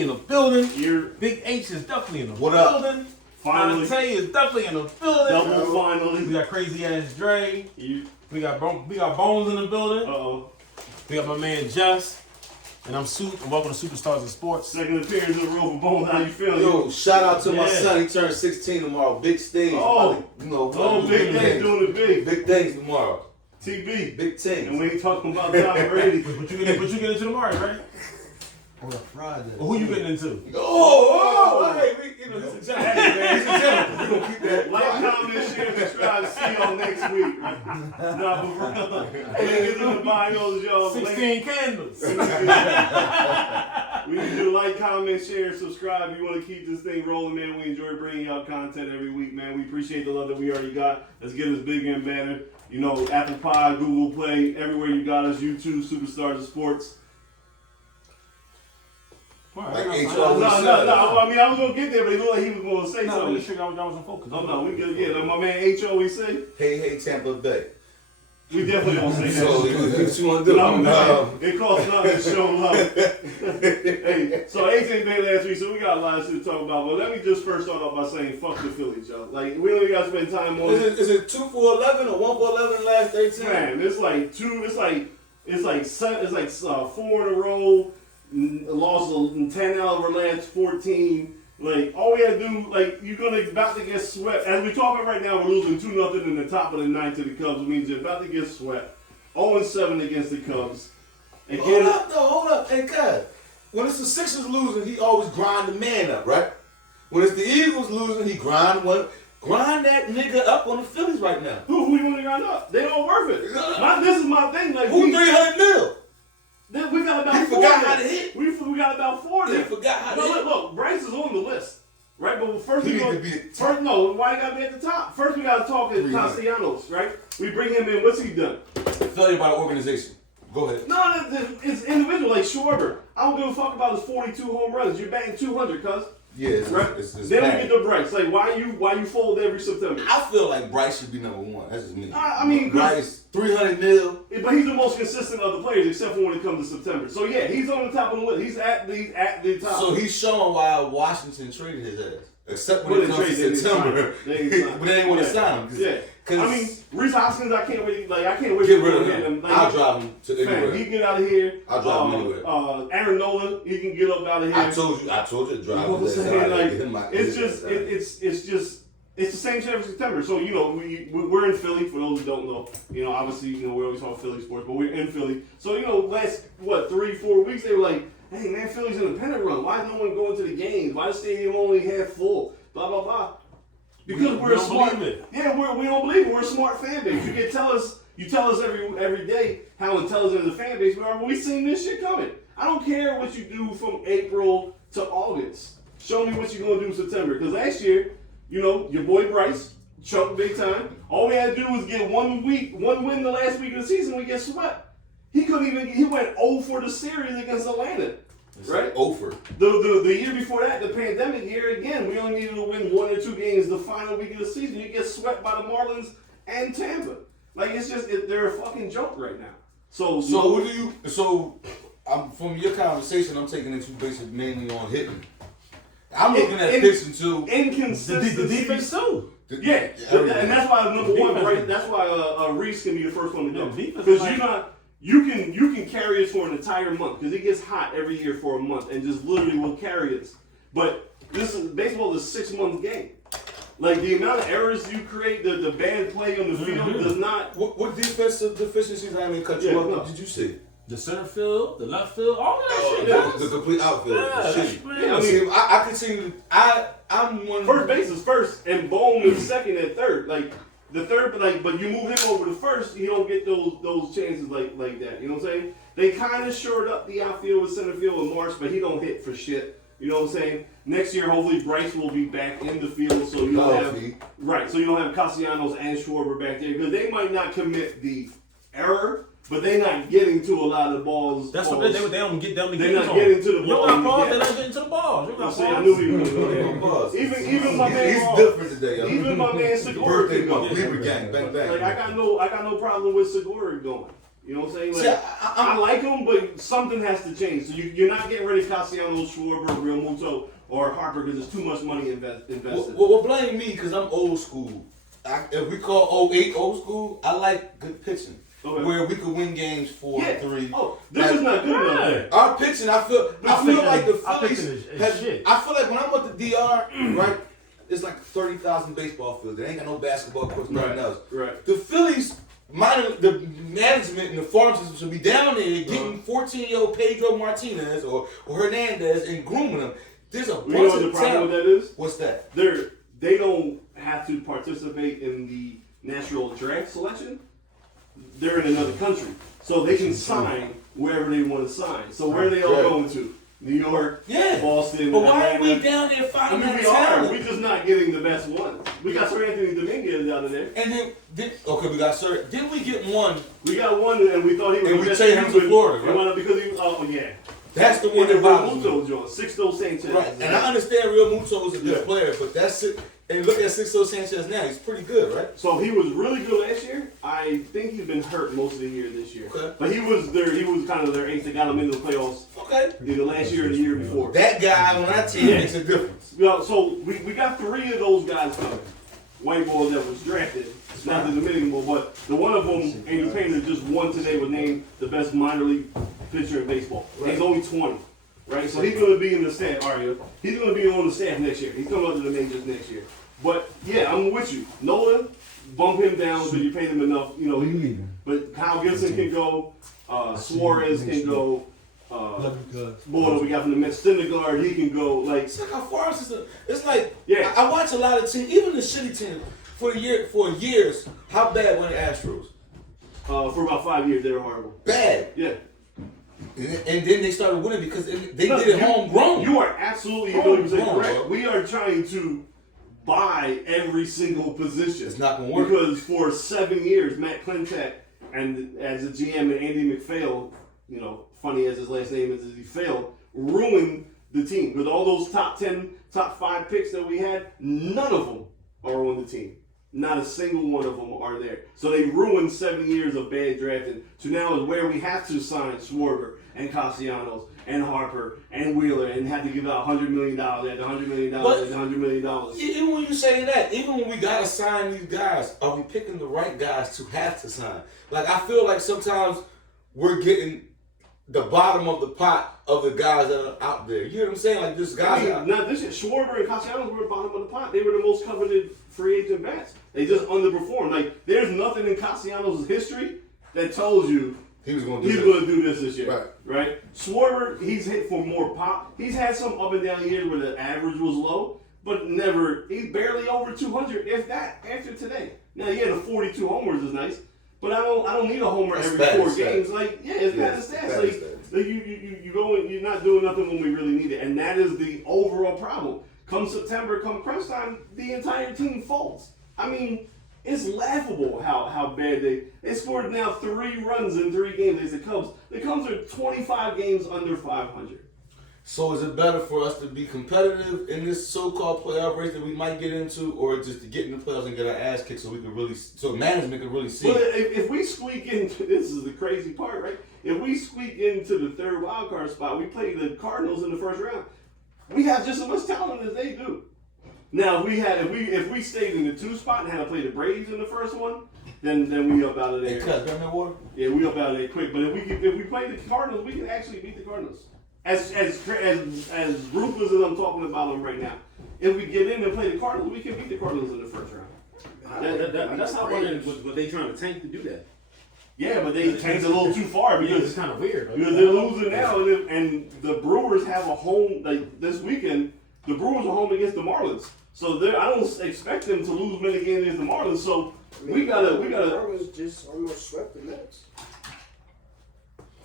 definitely in the building. You're Big H is definitely in the What up? building. finally Dante is definitely in the building. double finally. We got crazy ass Dre. You We got Bones in the building. uh-oh. We got my man Just. And I'm Soup, and welcome to Superstars of Sports. Second appearance in the room for Bones. How you feeling? Yo, shout out to my Yeah. son. He turned 16 tomorrow. Big things. Oh. You know, Big things doing it big. Big things tomorrow. TB. Big things. And we ain't talking about Tom Brady. What you getting into tomorrow, right? On a Friday. Or who you getting into? Hey, it's a gentleman, man. It's a gentleman. We gonna keep that. Like, comment, share, subscribe. See y'all next week. Nah, but for real. Niggas in the bios, y'all. 16 candles. We need you to like, comment, share, subscribe. You want to keep this thing rolling, man. We enjoy bringing y'all content every week, man. We appreciate the love that we already got. Let's get us bigger and better. You know, Apple Pod, Google Play, everywhere you got us. YouTube, Superstars of Sports. Like No, H no, always no. said. I mean, I was going to get there, but it looked like he was going to say No, something. this shit I was on focus. Oh, no, we good. Yeah, like my man H always say. Hey, Tampa Bay. We definitely don't say that. So, what you want to do? No, man. It costs nothing to show love. Hey, so H ain't been last week, so we got a lot of shit to talk about. But let me just first start off by saying, fuck the Phillies, y'all. Like, we only got to spend time on it. Is it 2 for 11 or 1 for 11 in the last 13? Man, it's like 4 in a row. Lost 10 out of our last 14. Like, all we had to do, like, you're about to get swept. As we're talking right now, we're losing 2-0 in the top of the ninth to the Cubs, which means you're about to get swept. 0-7 against the Cubs. Again, Hold up. Hey, Cuz. When it's the Sixers losing, he always grind the man up, right? When it's the Eagles losing, he grind that nigga up on the Phillies right now. who you want to grind up? They don't worth it. This is my thing. Like, Who 300 mil? we got about He 4. forgot how to hit. We got about 4 He there. forgot how to hit. Look, Bryce is on the list. Right, but first He we need go. to be at the top. First, no, why you gotta be at the top? First, we gotta talk to Castellanos, right? We bring him in. What's he done? Failure by the organization. Go ahead. No, it's individual. Like Schwarber, I don't give a fuck about his 42 home runs. You're batting 200, cuz. Yeah, Right. it's Then bad. we get to Bryce. Like, why you fold every September? I feel like Bryce should be number 1. That's just me. I mean, Bryce, 300 mil. but he's the most consistent of the players, except for when it comes to September. So yeah, he's on the top of the list. He's at the top. So he's showing why Washington traded his ass. Except Well, when it they comes to traded, they September. didn't sign him. They didn't sign him. But they didn't want to Yeah. sign him. Yeah. I mean, Reese Hoskins, I can't wait. Like, I can't wait Get to rid of get him. Like, I'll drive him to man, anywhere. he can get out of here. I'll drive him anywhere. Aaron Nola, he can get up out of here. I told you to drive You know what I'm his ass saying? out. Like, Get him out. it's the same shit every September. So, you know, we're in Philly, for those who don't know. You know, obviously, you know, we always talk Philly sports, but we're in Philly. So, you know, last, 3-4 weeks, they were like, hey, man, Philly's in a pennant run. Why is no one going to the games? Why the stadium only half full? Blah, blah, blah. Because we're don't smart. believe it. Yeah, we don't believe it. We're a smart fan base. You tell us every day how intelligent the fan base we are, but we seen this shit coming. I don't care what you do from April to August. Show me what you're gonna do in September. Because last year, you know, your boy Bryce choked big time. All we had to do was get one win the last week of the season, we get swept. He went 0 for the series against Atlanta. Right? Over. The year before that, the pandemic year, again, we only needed to win 1 or 2 games the final week of the season. You get swept by the Marlins and Tampa. Like, it's just, they're a fucking joke right now. So from your conversation, I'm taking it to basic mainly on hitting. I'm looking at pitching too. Inconsistency. The defense too. Yeah, and that's why number one, right? That's why Reese can be the first one to go. Because you can carry us for an entire month because it gets hot every year for a month and just literally will carry us. But baseball is a 6-month game. Like, the amount of errors you create, the bad play on the field does not. What defensive deficiencies I mean cut you up? Did you see? The center field, the left field, all of that shit. The complete outfield. Yeah, Shit. Yeah, I mean, I continue. I'm one. first base is first, and Bone is second and third. Like, the third, but you move him over to first, you don't get those chances like that. You know what I'm saying? They kind of shored up the outfield with center field with Marsh, but he don't hit for shit. You know what I'm saying? Next year, hopefully, Bryce will be back in the field, so you don't have so you don't have Castellanos and Schwarber back there because they might not commit the error, but they're not getting to a lot of the balls. That's what they don't get them to They're get not getting to the You ball. got balls, they're not getting to the balls. You got I balls. knew he was going to Buzz. Even my man, He's different today, yo. even my man Segura Birthday can month, go. Libra gang, bang bang. Like, I got no problem with Segura going. You know what I'm saying? See, Like, I like him, but something has to change. So you're not getting rid of Castellanos, Schwarber, Real Muto, or Harper because there's too much money invested. Well, blame me because I'm old school. If we call 08 old school, I like good pitching. Okay. Where we could win games 4-3. Oh, this is not good enough. There. Our pitching, I feel like the Phillies. shit. I feel like when I'm at the DR, right, it's like 30,000 baseball fields. They ain't got no basketball courts, nothing else. Right. The Phillies, the management and the farm system should be down there getting 14-year-old Pedro Martinez or Hernandez and grooming them. There's a bunch You know what the of problem talent. with that is? What's that? They don't have to participate in the natural draft selection. They're in another country, so they can sign wherever they want to sign. So where are they all going to? New York, Boston. But why are we Atlanta. down there I fighting mean, we are. We're just not getting the best ones. We got Sir Anthony Dominguez out of there. And then we got Sir. Didn't we get one? We got one, and we thought he was. And the we best traded him to Florida, right? right? Because he was. Oh yeah. That's the one that Real bothers me. Muto joint, Sixto Sanchez. Right, and I understand Real Muto is a good player, but that's it. And look at Sixto Sanchez now; he's pretty good, right? So he was really good last year. I think he's been hurt most of the year this year. Okay. But he was kind of their ace that got him into the playoffs. Okay. Either last year or the year before. That guy on that team makes a difference. You know, so we got 3 of those guys coming. White boy that was drafted. It's not the Dominican boy, but the one of them, Andy Painter, just won today, was named the best minor league pitcher in baseball. Right. He's only 20. Right? So he's going to be in the staff, he's going to be on the staff next year. He's coming up to the majors next year. But yeah, I'm with you. Nola, bump him down so you paid him enough. You know, but Kyle Gibson can go. Suarez can go. Boy, we got from the Mets, Syndergaard, he can go. Like, It's like our farm system. It's like Yeah. I watch a lot of teams, even the shitty teams, for years. How bad were the Astros? for about 5 years, they were horrible. Bad. Yeah. And then they started winning because they did it homegrown. You are absolutely 100% correct. We are trying to buy every single position. It's not going to work. Because for 7 years, Matt Klentak, and as a GM, and Andy McPhail, you know, funny as his last name is, he failed, ruined the team. With all those top 10, top 5 picks that we had, none of them are on the team. Not a single one of them are there. So they ruined 7 years of bad drafting. So now is where we have to sign Schwarber and Castellanos and Harper and Wheeler and have to give out $100 million at $100 million at $100 million. Even when you say that, even when we gotta sign these guys, are we picking the right guys to have to sign? Like, I feel like sometimes we're getting the bottom of the pot of the guys that are out there. You know what I'm saying? Like, this guy. Now this year, Schwarber and Castellanos were the bottom of the pot. They were the most coveted free agent bats. They just underperformed. Like, there's nothing in Castellanos' history that tells you he was going to do this year. Right. Schwarber, he's hit for more pop. He's had some up and down years where the average was low, but he's barely over 200, if that, after today. Now, yeah, the 42 homers is nice, but I don't need a homer every 4 games. Like, yeah, it's bad stats. Like you go and you're not doing nothing when we really need it, and that is the overall problem. Come September, come crunch time, the entire team folds. I mean, it's laughable how bad they scored now 3 runs in 3 games. They said Cubs. The Cubs are 25 games under 500. So is it better for us to be competitive in this so-called playoff race that we might get into, or just to get in the playoffs and get our ass kicked so management can really see? Well, if we squeak into, this is the crazy part, right? If we squeak into the 3rd wild card spot, we play the Cardinals in the 1st round. We have just as much talent as they do. Now, if we stayed in the 2 spot and had to play the Braves in the first one, then we up out of there. Cut that water? Yeah, we up out of there quick. But if we play the Cardinals, we can actually beat the Cardinals. As ruthless as I'm talking about them right now, if we get in and play the Cardinals, we can beat the Cardinals in the 1st round. That's how what they trying to tank to do that. Yeah, but they tanked a little too far because it's kind of weird. Because they're losing now, and the Brewers have a home this weekend. The Brewers are home against the Marlins, so I don't expect them to lose many games against the Marlins. So we gotta. The Marlins just almost swept the Mets.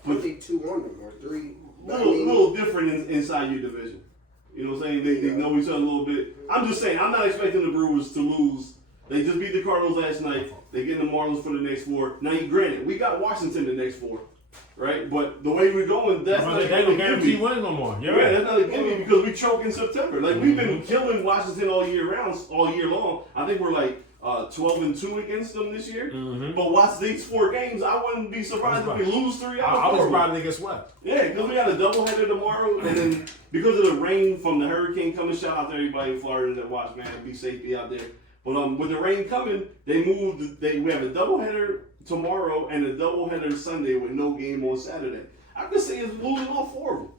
52 on them or 3. Little different inside your division. You know what I'm saying? They know each other a little bit. I'm just saying, I'm not expecting the Brewers to lose. They just beat the Cardinals last night. They get the Marlins for the next 4. Now, granted, we got Washington the next 4, right? But the way we're going, that's not they don't guarantee winning no more. Yeah, that's not a gimme because we choke in September. Like, we've been killing Washington all year long. I think we're like 12-2 against them this year. Mm-hmm. But watch these 4 games. I wouldn't be surprised if we lose 3 out I of 4. was surprised they get swept. Yeah, because we got a doubleheader tomorrow, and then because of the rain from the hurricane coming, shout out to everybody in Florida that watch, man. Be safe, be out there. But with the rain coming, we have a doubleheader tomorrow and a doubleheader Sunday with no game on Saturday. I could say it's losing all 4 of them.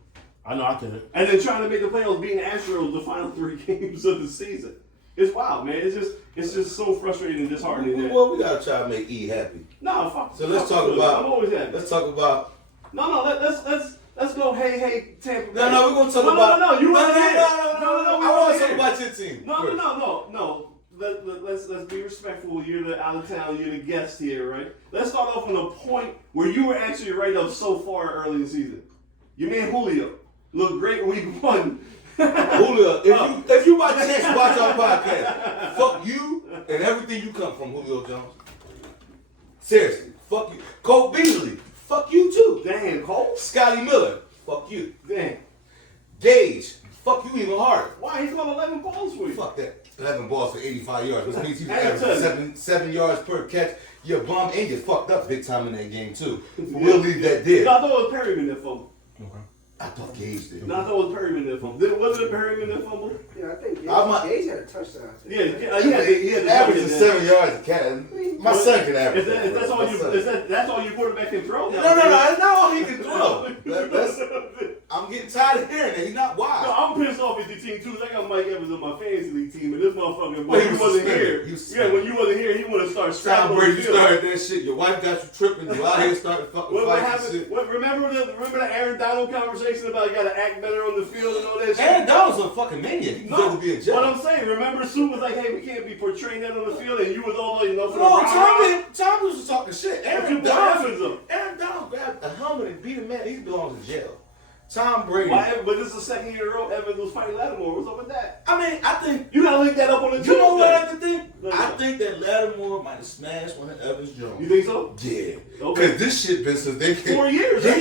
I know, I can. And then trying to make the playoffs, being Astros the final 3 games of the season. It's wild, man. It's just so frustrating and disheartening. Well, we gotta try to make E happy. No, fuck. So let's talk about. I'm always happy. Let's talk about. No. Let's go. Hey, Tampa Bay. No, we're gonna talk about. No. You no. I want to talk here. about your team. No. Let's be respectful. You're the out of town. You're the guest here, right? Let's start off on a point where you were actually right up so far early in the season. Your man Julio looked great week 1. Julio, if you by chance watch our podcast, fuck you and everything you come from, Julio Jones. Seriously, fuck you. Cole Beasley, fuck you too. Damn, Cole. Scotty Miller, fuck you. Damn. Gage, fuck you even harder. Why he's got 11 balls for you? Fuck that. 11 balls for 85 yards, which means he's I can tell averaging 7 yards per catch. You're bum and you fucked up big time in that game too. We'll leave that there. No, I thought it was Perryman that fumbled. Okay. I thought Gage did. No, I thought it was Perryman that fumbled. Wasn't it Perryman that fumbled? Yeah, I think Gage had a touchdown. Yeah, he had averaging 7 yards a catch. My son can average. If that's all you, that's all your quarterback can throw. No, that's not all he can throw. I'm getting tired of hearing that. He's not wild. No, I'm pissed off at the team too. 'Cause I got Mike Evans on my fantasy league team, and this motherfucker, Well, when he wasn't here, when you wasn't here, he would have started Tom scrapping. Brady started that shit. Your wife got you tripping. You out here starting fucking What fights and happened? shit. Remember the Aaron Donald conversation about got to act better on the field and all that shit? Aaron Donald's a fucking maniac. He deserves to be in jail. What I'm saying, remember Sue was like, hey, we can't be portraying that on the field, and you was all like, no, for No, the Tom was talking shit. Aaron Donald grabbed a helmet and beat a man. He belongs in jail. Tom Brady. But this is the second year in a row Evans was fighting Lattimore. What's up with that? I mean, I think You gotta link that up on the you know what I Tuesday. think. I think that Lattimore might have smashed one of Evans Jones. You think so? Yeah. Okay. Because this shit been since they 4 years, Yeah, right?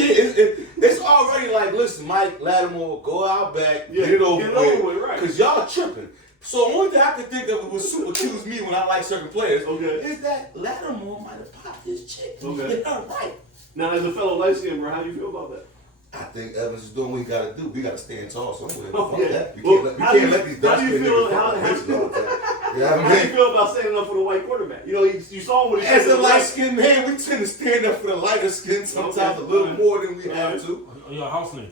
it's already like, listen, Mike Lattimore, go out back, Yeah, get it over with, right. Because y'all tripping. So the only thing I could think of was Soupa accuse me when I like certain players. Okay. Is that Lattimore might have popped his chick. Okay. Get her right. Now, as a fellow light skin, bro, how do you feel about that? I think Evans is doing what he got to do. We got to stand tall somewhere. Oh, Fuck yeah. that. We Well, can't let these how do you dark-skinned feel- niggas how- fuck how- with bitches all the time. Yeah, How do you feel about standing up for the white quarterback? You know, you saw what he As said. a light-skinned man, we tend to stand up for the lighter skin sometimes a little more than we have to. Your house name.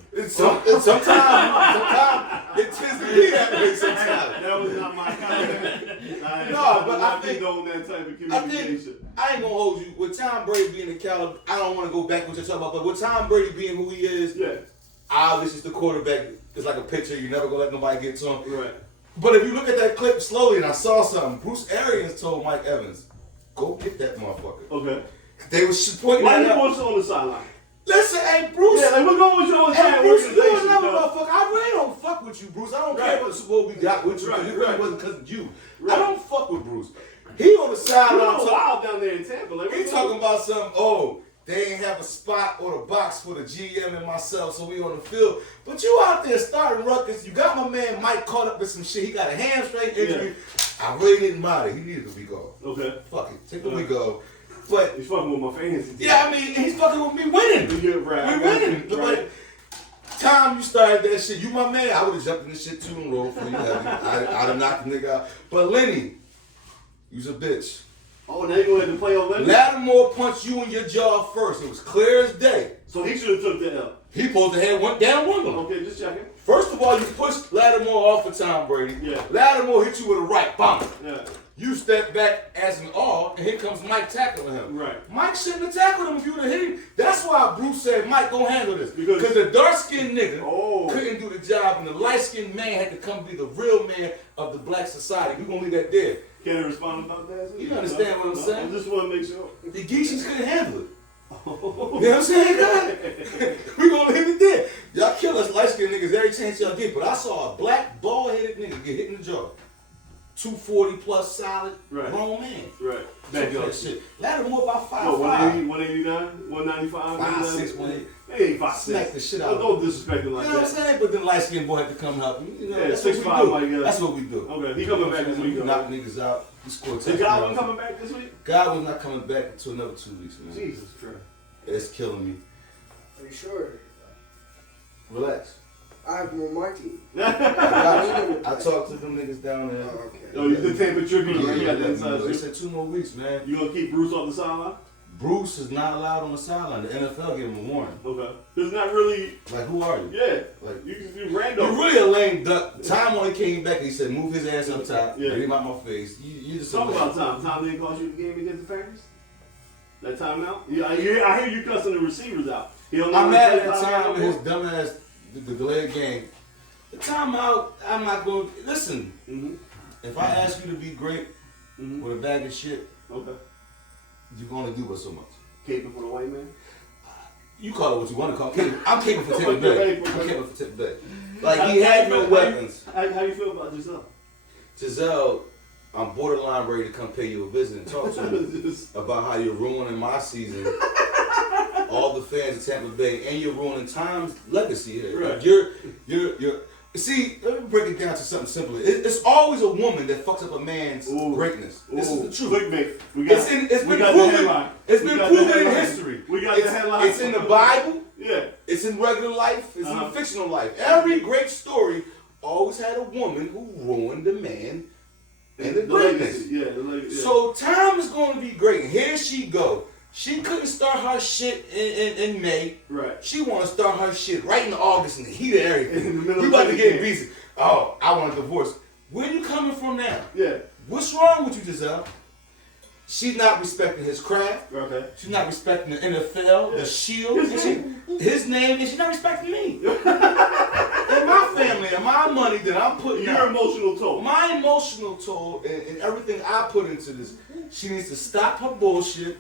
Sometimes it tends to be that way sometimes. That was not my comment. I think condone that type of I communication. ain't gonna hold you. With Tom Brady being the caliber, I don't want to go back to what you're talking about, but with Tom Brady being who he is, Yeah, obviously the quarterback is like a pitcher. You're never gonna let nobody get to him. right. But if you look at that clip slowly, and I saw something, Bruce Arians told Mike Evans, "Go get that motherfucker." Okay. They was pointing Why that you out. want on the sideline? Listen, hey Bruce. Yeah, like we're going with you on the Hey, same Bruce, you organization. another dog. motherfucker. I really don't fuck with you, Bruce. I don't Right. care what the Super Bowl we got with you, because it really Right. wasn't because of you. Right. I don't fuck with Bruce. He on the You sideline know talking. wild down there in Tampa. Like, He talking about something, they ain't have a spot or a box for the GM and myself, so we on the field. But you out there starting ruckus. You got my man Mike caught up with some shit. He got a hamstring injury. I really didn't mind it. He needed a week off. Okay. Fuck it. Take a week off. But, He's fucking with my fantasy team. yeah, I mean, he's fucking with me winning. Yeah, right. We winning. But time you started that shit, you my man. I would have jumped in this shit too and rolled for you. I'd have knocked the nigga out. But Lenny, you's a bitch. Oh, now you going to play on Lenny? Lattimore punched you in your jaw first. It was clear as day. So he should have took the L. He supposed to have went down one of them. Okay, just checking. First of all, you pushed Lattimore off of Tom Brady. Yeah. Lattimore hit you with a right bomb. Yeah. You step back as an all, and here comes Mike tackling him. Right. Mike shouldn't have tackled him if you would have hit him. That's why Bruce said, Mike, go handle this. Because- the dark-skinned nigga Oh. couldn't do the job, and the light-skinned man had to come be the real man of the black society. We're going to leave that there. Can I respond about that? You understand what I'm saying? I just want to make sure. The Geishas couldn't handle it. You know what I'm saying? We're going to leave it there. Y'all kill us light-skinned niggas every chance y'all get, but I saw a black, bald-headed nigga get hit in the jaw. 240 plus solid, Right. grown man. Right. Back Back up. that shit. Lattimore about 5'5". 189, 195, 5'6", 180. He ain't 5'6". Smack the shit out of Don't disrespect him like You know what I'm that. saying? But then light skinned boy had to come help him. You know, Yeah, that's what we 6'5" do. like that. That's what we do. Okay, he coming back this week. We knock niggas out. He scored Is touchdowns. Godwin coming back this week? Godwin's not coming back until another 2 weeks, man. Jesus Christ. It's killing me. Are you sure? Relax. I have more on my team. I talked to them niggas down there. Oh, okay. Oh, you the Tampa Tribune. You got that inside They shit. said 2 more weeks, man. You gonna keep Bruce off the sideline? Bruce is not allowed on the sideline. The NFL gave him a warning. Okay. It's not really. Like, who are you? Yeah. Like, You random. you're really a lame duck. Tom only came back and he said, move his ass up top. Yeah. Get him out my face. You just Talk a about Tom. Tom didn't cost you the game against the Packers? That timeout? Yeah, I hear you cussing the receivers out. He don't know I'm how mad to at play that time timeout with no his more. dumb ass, the delayed game. The timeout, I'm not going to. Listen, Mhm. if I ask you to be great Mhm. with a bag of shit, Okay. you're going to do but so much. Caping for the white man? You call it what you want to call it. I'm capable for Tampa Bay. I'm capable for Tampa Bay. Like, he How had you no feel- weapons. How you feel about Giselle? Giselle, I'm borderline ready to come pay you a visit and talk to you Just- about how you're ruining my season, all the fans of Tampa Bay, and you're ruining Tom's legacy here. Right. Like, you're. See, let me break it down to something simpler. It's always a woman that fucks up a man's Ooh. greatness. This is the truth. Clickbait. We got, It's we been got the proven. headline. It's We been got the proven in headline. history. We got it's, the headline. It's in the Bible. Yeah. It's in regular life. It's Uh-huh. in fictional life. Every great story always had a woman who ruined the man and the greatness. legacy. Yeah, the legacy. Yeah. So Tom is going to be great. And here she go. She couldn't start her shit in May. Right. She want to start her shit right in August in the heat of In the everything. middle We of about to the get game. busy. Oh, I want a divorce. Where you coming from now? Yeah. What's wrong with you, Giselle? She's not respecting his craft. Okay. She's not respecting the NFL, Yeah. the Shield, his name, and she's not respecting me. And my family and my money that I'm putting Your out. emotional toll. My emotional toll and everything I put into this. She needs to stop her bullshit,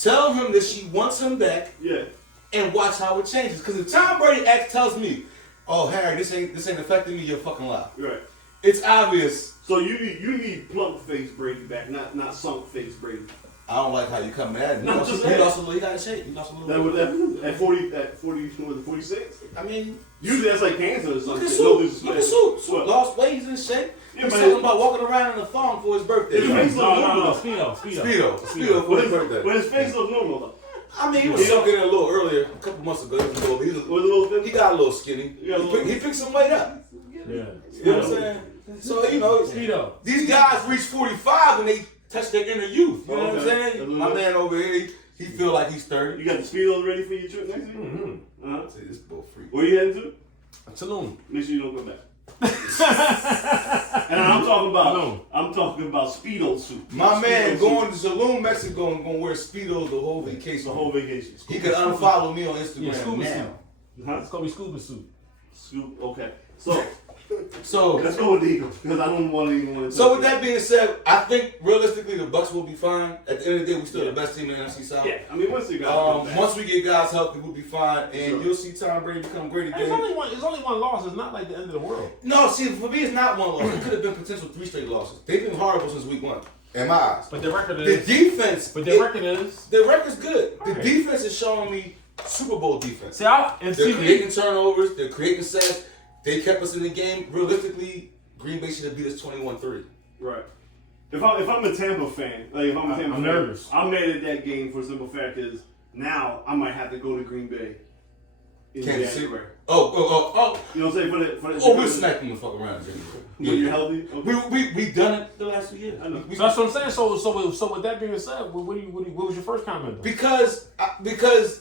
tell him that she wants him back, Yeah. and watch how it changes. Because if Tom Brady tells me, "Oh, Harry, this ain't affecting me," you're fucking lie. Right. It's obvious. So you need plump face Brady back, not sunk face Brady. I don't like how you come at him. No, just saying. He lost a little. He got in shape. He lost a little. That was at 40 was it 46? I mean, Usually that's like cancer or look something. at No Soup. disrespect. Look at Soup. Soup What? lost weight. He's in shape. Yeah, He's but talking it- about walking around in a thong for his birthday. His face look normal. Speedo. Speedo for But his birthday. his face look normal though. I mean, he was sucking it a little earlier, a couple months ago. He Was a little he got a little skinny. He got a little- He picked some weight up. Yeah. You know what I'm saying? So, you know, Speedo. these guys reach 45 when they touch their inner youth. You know what I'm Okay. saying? My man over here, he feel like he's 30. You got the speedos ready for your trip next week? Mm-hmm. Uh-huh. See, this bull freak. Where you heading to? Tulum. Make sure you don't come back. And I'm talking about Speedo suit. My man Speedo going suit. to Tulum, Mexico, and gonna wear Speedos the whole vacation. the whole vacation. He could unfollow me on Yeah, Instagram scuba now. suit. Huh? It's gonna be scuba suit. Scoop. Okay. So So, let's go with the Eagles because I don't want to even want to. so with that being said, I think realistically the Bucks will be fine. At the end of the day, we're still the best team in the NFC South. Yeah, I mean once you got Once we get guys healthy, we'll be fine, and Sure. you'll see Tom Brady become great It's again. only one loss. It's not like the end of the world. No, see, for me, it's not one loss. It could have been potential 3 straight losses. They've been horrible since week 1, in my eyes. But the record The is. defense, But the record is. the record's good. The Alright. defense is showing me Super Bowl defense. See, and They're see, creating turnovers. They're creating sacks. They kept us in the game. Realistically, Green Bay should have beat us 21-3. Right. If I'm a Tampa fan, like if I'm a Tampa I'm fan, nervous. I'm mad at that game for the simple fact is now I might have to go to Green Bay in Kansas City. January. Oh. You know what I'm saying? For the Oh, we'll smack them the fuck around. when you're healthy. Okay. We done it the last 2 years. I know. So that's what I'm saying. So with that being said, what was your first comment? Though? Because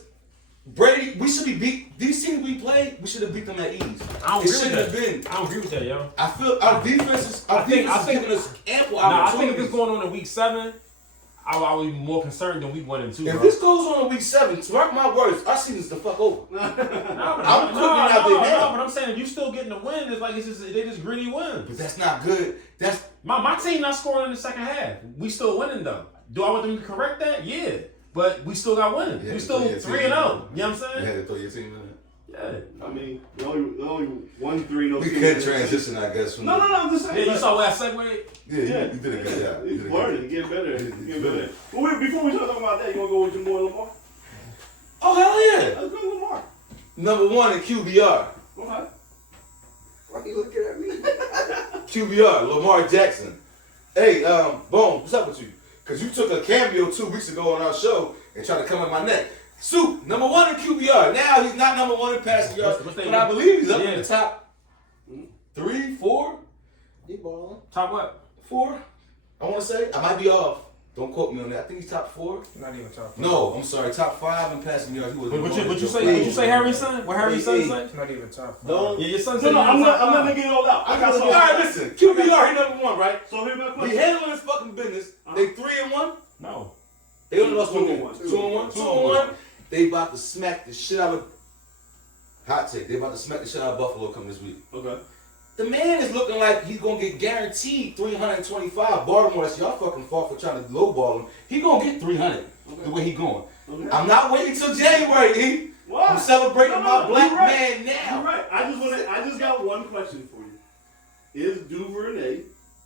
Brady, we should be beat. These teams we played, we should have beat them at ease. I don't It agree should with have that. been. I don't agree with that, yo. I feel our defense is giving us ample Nah, I opportunities. think if it's going on in week 7, I would be more concerned than week 1 and 2. If bro. this goes on in week 7, mark my words, our season's the fuck over. I'm putting it out there now. but I'm saying if you still getting the win, it's like they just greedy wins. But that's not good. That's My team not scoring in the second half. We still winning though. Do I want them to correct that? Yeah. But we still got winning. Yeah, we still yeah, 3-0. You know what I'm saying? you had to throw your team in it. Yeah. I mean, the only 1-3 no. We could transition, I guess. From No, I'm just Yeah, saying. you saw where I segued? Yeah, you did a good job. You He's did a good learning, getting better, getting better. Well, wait, before we start talking about that, you want to go with your boy Lamar? Oh, hell yeah. Let's go with Lamar. Number 1 in QBR. Okay. Why are you looking at me? QBR, Lamar Jackson. Hey, Bone, what's up with you? Because you took a cameo 2 weeks ago on our show and tried to come at my neck. Soup, number 1 in QBR. Now he's not number 1 in passing yards, but I believe he's up in the top 3, 4. He balling. Top what? 4. I want to say. I might be off. Don't quote me on that. I think he's top 4. Not even top 5. No, I'm sorry. Top 5 in passing yards. He was. What you say Harry's son? What Harry's son say? It's not even top 5. No, Yeah, your son no, said. I'm not making it all out. I got All right, listen. QBR, he number 1, right? So here's my He question. handling his fucking business. They 3-1. No. They only lost 1 game. 2-1. 2-1. 2-1. They about to smack the shit out of. Hot take. They about to smack the shit out of Buffalo coming this week. Okay. The man is looking like he's gonna get guaranteed 325. Baltimore, that's y'all fucking fault for trying to lowball him. He gonna get 300 the way he going. Okay. I'm not waiting till January, E. Why? I'm celebrating my black you're right. man now. You're right. I just got one question for you. Is Duvernay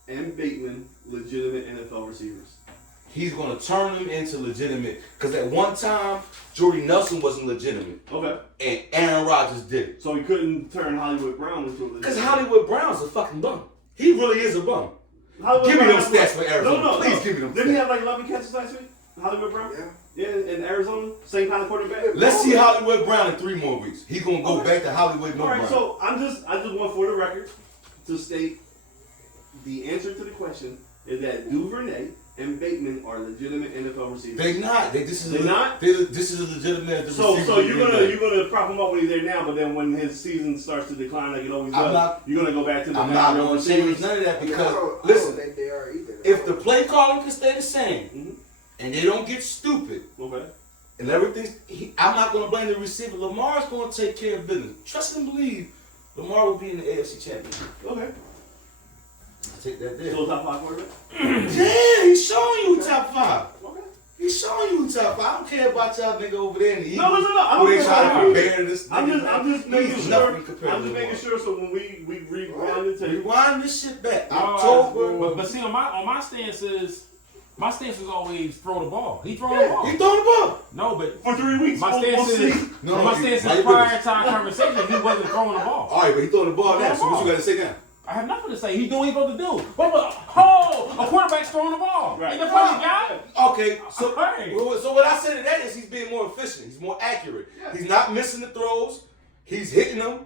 and Bateman legitimate NFL receivers? He's gonna turn them into legitimate. Cause at one time, Jordy Nelson wasn't legitimate. Okay. And Aaron Rodgers did it. So he couldn't turn Hollywood Brown into a legitimate. Cause Hollywood Brown's a fucking bum. He really is a bum. Hollywood Give me Brown them has stats for Arizona. No. Please give me them Didn't he stats. have like 11 catches last week? Hollywood Brown? Yeah. Yeah, in Arizona? Same kind of quarterback? Let's see Hollywood Brown in 3 more weeks. He's gonna go back to Hollywood All right, Brown. so I just want for the record to state the answer to the question is that Duvernay and Bateman are legitimate NFL receivers. They not. This is a legitimate. So you're gonna prop him up when he's there now, but then when his season starts to decline like it always does, you're gonna go back to the I'm not real going to change none of that I because don't listen, think they are either. if the play calling can stay the same and they don't get stupid Okay. and everything, I'm not going to blame the receiver. Lamar's going to take care of business. Trust and believe, Lamar will be in the AFC Championship. Okay. I'll take that there. Still top 5 quarterback? Yeah, he's showing you top 5. Okay. He's showing you top 5. I don't care about y'all nigga over there in the East. No. I Who don't they care trying to about compare this I'm nigga. just making He's sure. nothing compared I'm to just making Lamar. sure so when we rewind the tape. Rewind this shit back. No, October. but see, on my stance is always throw the ball. He throwing the ball. He throwing the ball. No, but For 3 weeks. my we'll stance see. is No, my he- stance my is prior goodness. to our conversation. He wasn't throwing the ball. All right, but he throwing the ball now. So Throwing the what you got to say now? I have nothing to say. He's doing what he's supposed to do. A quarterback's throwing the ball. Right. Ain't that funny, guy? Okay, so Right. so what I say to that is he's being more efficient. He's more accurate. He's not missing the throws. He's hitting them.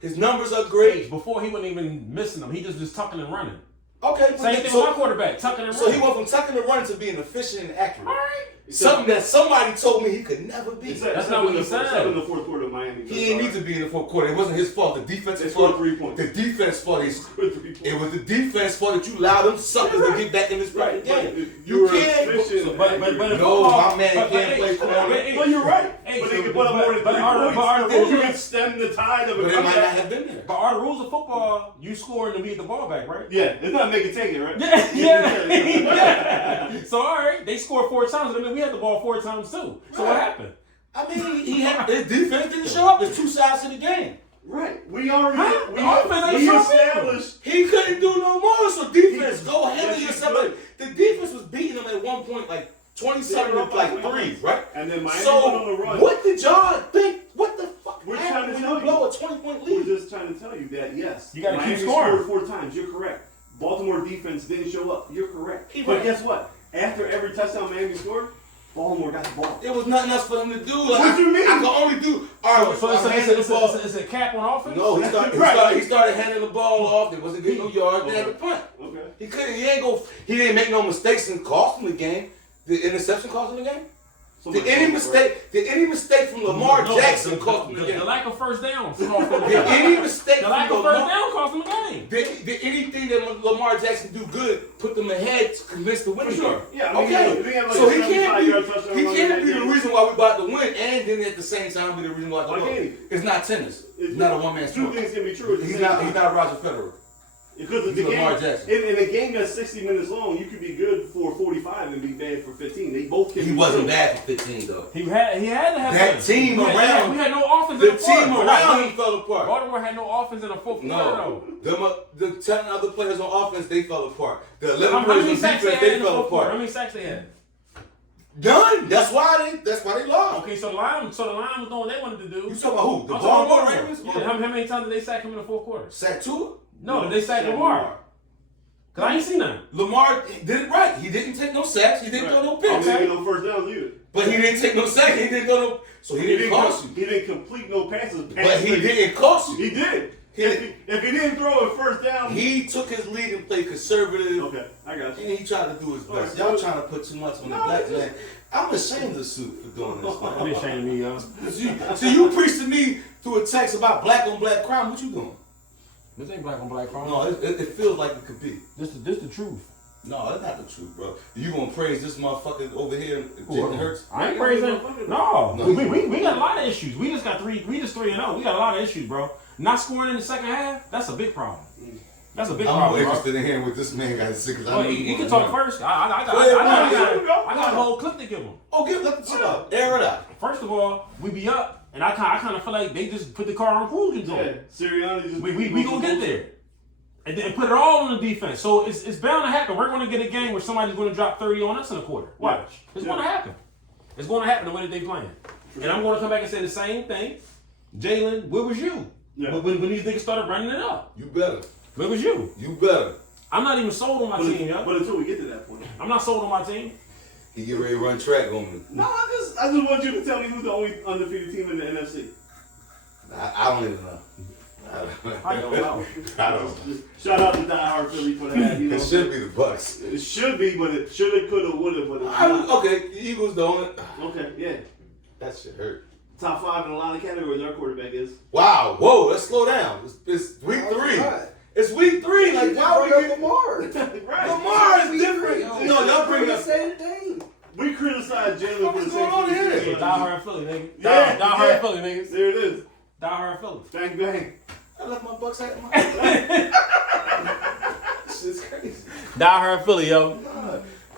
His numbers are great. Before he wasn't even missing them. He just tucking and running. Okay, but Same then- thing so, with my quarterback, tucking and so running. he went from tucking and running to being efficient and accurate. All right. Something that somebody told me he could never be. That's not what he said. Except in the fourth quarter of Miami. He didn't need to be in the fourth quarter. It wasn't his fault. The defense They fault. scored 3 points. The defense fault. Scored 3 points. It was the defense fault that you allowed them suckers to get back in this Right. game. You You were can't. efficient. But in No, football, my man can't play corner. No, you're right. Hey, But so- they could put up more than but 3 our- points. but our Then you rules- can stem the tide of a But it might not comeback. have been there. But are the rules of football, you score and then we get the ball back, right? Yeah, it's not make it take it, right? Yeah. So all right, they scored 4 times. I mean, we had the ball 4 times too. So what happened? I mean, his defense didn't show up. There's 2 sides to the game. Right. We already Huh? The offense ain't we showing established. He couldn't do no more. So defense, go handle Yes, he yourself. could. The defense was beating them at one point, like 27 up like 3, right? And then Miami So went on the run. what did y'all think? What the fuck We're happened trying to when tell you blow a 20-point We're lead? just trying to tell you that yes, You gotta keep Miami scoring. scored 4 times. You're correct. Baltimore defense didn't show up. You're correct. He But right. guess what? After every touchdown Miami scored, Baltimore got the ball. There was nothing else for him to do. Like, What you mean? I could only do. All right, So I'm handing the ball. it's a cap on offense? No, he started handing the ball off. They wasn't getting no yards. They had to punt. Okay. He couldn't. He didn't make no mistakes and cost him the game. The interception cost him the game. Did any mistake from Lamar Jackson cost him the game? The lack of first down from offense. Did any mistake The from lack of first Lamar? down cost him the game. Did anything that Lamar Jackson do good put them ahead to convince the winning? For sure. Yeah, I mean, Okay. he had like So a he 75-yard touchdown can't run be in that the game. reason why we about to win, and then at the same time be the reason why Why to can't lose. he? It's not tennis. It's not a one-man Two sport. things can be true at the He's same not. time. He's not Roger Federer. Because He's the Lamar game, Jackson. in a game that's 60 minutes long, you could be good for 45 and be bad for 15. They both can. He be wasn't true. bad for 15 though. He had to have That team around- We had no offense The in the fourth. team around him fell apart. Baltimore had no offense in the fourth quarter No, though. the 10 other players on offense they fell apart. The 11 How players many on sacks they defense had they in the fell fourth quarter? How apart. many sacks they had? None. That's why they lost. Okay, so the line was doing what they wanted to do. You talking about who? The I'm talking Baltimore about Ravens? Yeah, how many times did they sack him in the fourth quarter? Sack Tua? No, did they sack Lamar? Cause I ain't seen nothing. Lamar did it right. He didn't take no sacks. He didn't throw no He picks. didn't get no first downs either. But he didn't take no sacks. He didn't throw no. So he didn't cost you. He didn't complete no passes. But he didn't cost you. He did. If he didn't throw a first down, He took his lead and played conservative. okay, I got you. And he tried to do his best. Alright. Y'all trying to put too much on the black man. I'm ashamed of Soup for doing this, man. I'm ashamed of me, yo. So you preached to me through a text about black on black crime. What you doing? This ain't black on black crime. No, it feels like it could be. This the truth. No, that's not the truth, bro. You gonna praise this motherfucker over here, Jalen Hurts? I ain't praising. No, we got a lot of issues. We just 3-0. We got a lot of issues, bro. Not scoring in the second half, that's a big problem. That's a big I'm problem, more bro. interested in hearing what this man got to say. Well, he can talk first. I got a whole clip to give him. Oh, let the shit up. Air it out. First of all, we be up, and I kind of feel like they just put the car on cruise control. Yeah, Sirianni just We gonna get there, and then put it all on the defense. So it's bound to happen. We're gonna get a game where somebody's gonna drop 30 on us in a quarter. Watch, it's gonna happen. It's gonna happen the way that they playing. And I'm gonna come back and say the same thing. Jalen, where was you? Yeah. When these niggas started running it up, You better. where was you? You better. I'm not even sold on my team, yo. But until we get to that point, I'm not sold on my team. He get ready to run track on me. no, I just want you to tell me who's the only undefeated team in the NFC. I don't even know. I don't know. I don't know. Shout out to Die Hard Philly for that. You know, It should be the Bucks. It should be, but it shoulda, coulda, woulda, but it's not. Okay, the Eagles don't. Okay, yeah. That shit hurt. Top 5 in a lot of categories. Our quarterback is. Wow, whoa, let's slow down. It's week Oh, 3. God. It's week 3. Like, why we get Lamar? Right. Lamar is different. No, y'all bring the up. same thing. We criticize Jalen for the What's going on same here? thing. Die hard Philly, nigga. Yeah, Die hard yeah. Philly, niggas. There it is. Die hard Philly. Bang, bang. I left my Bucks hat in my. This is crazy. Die hard Philly, yo.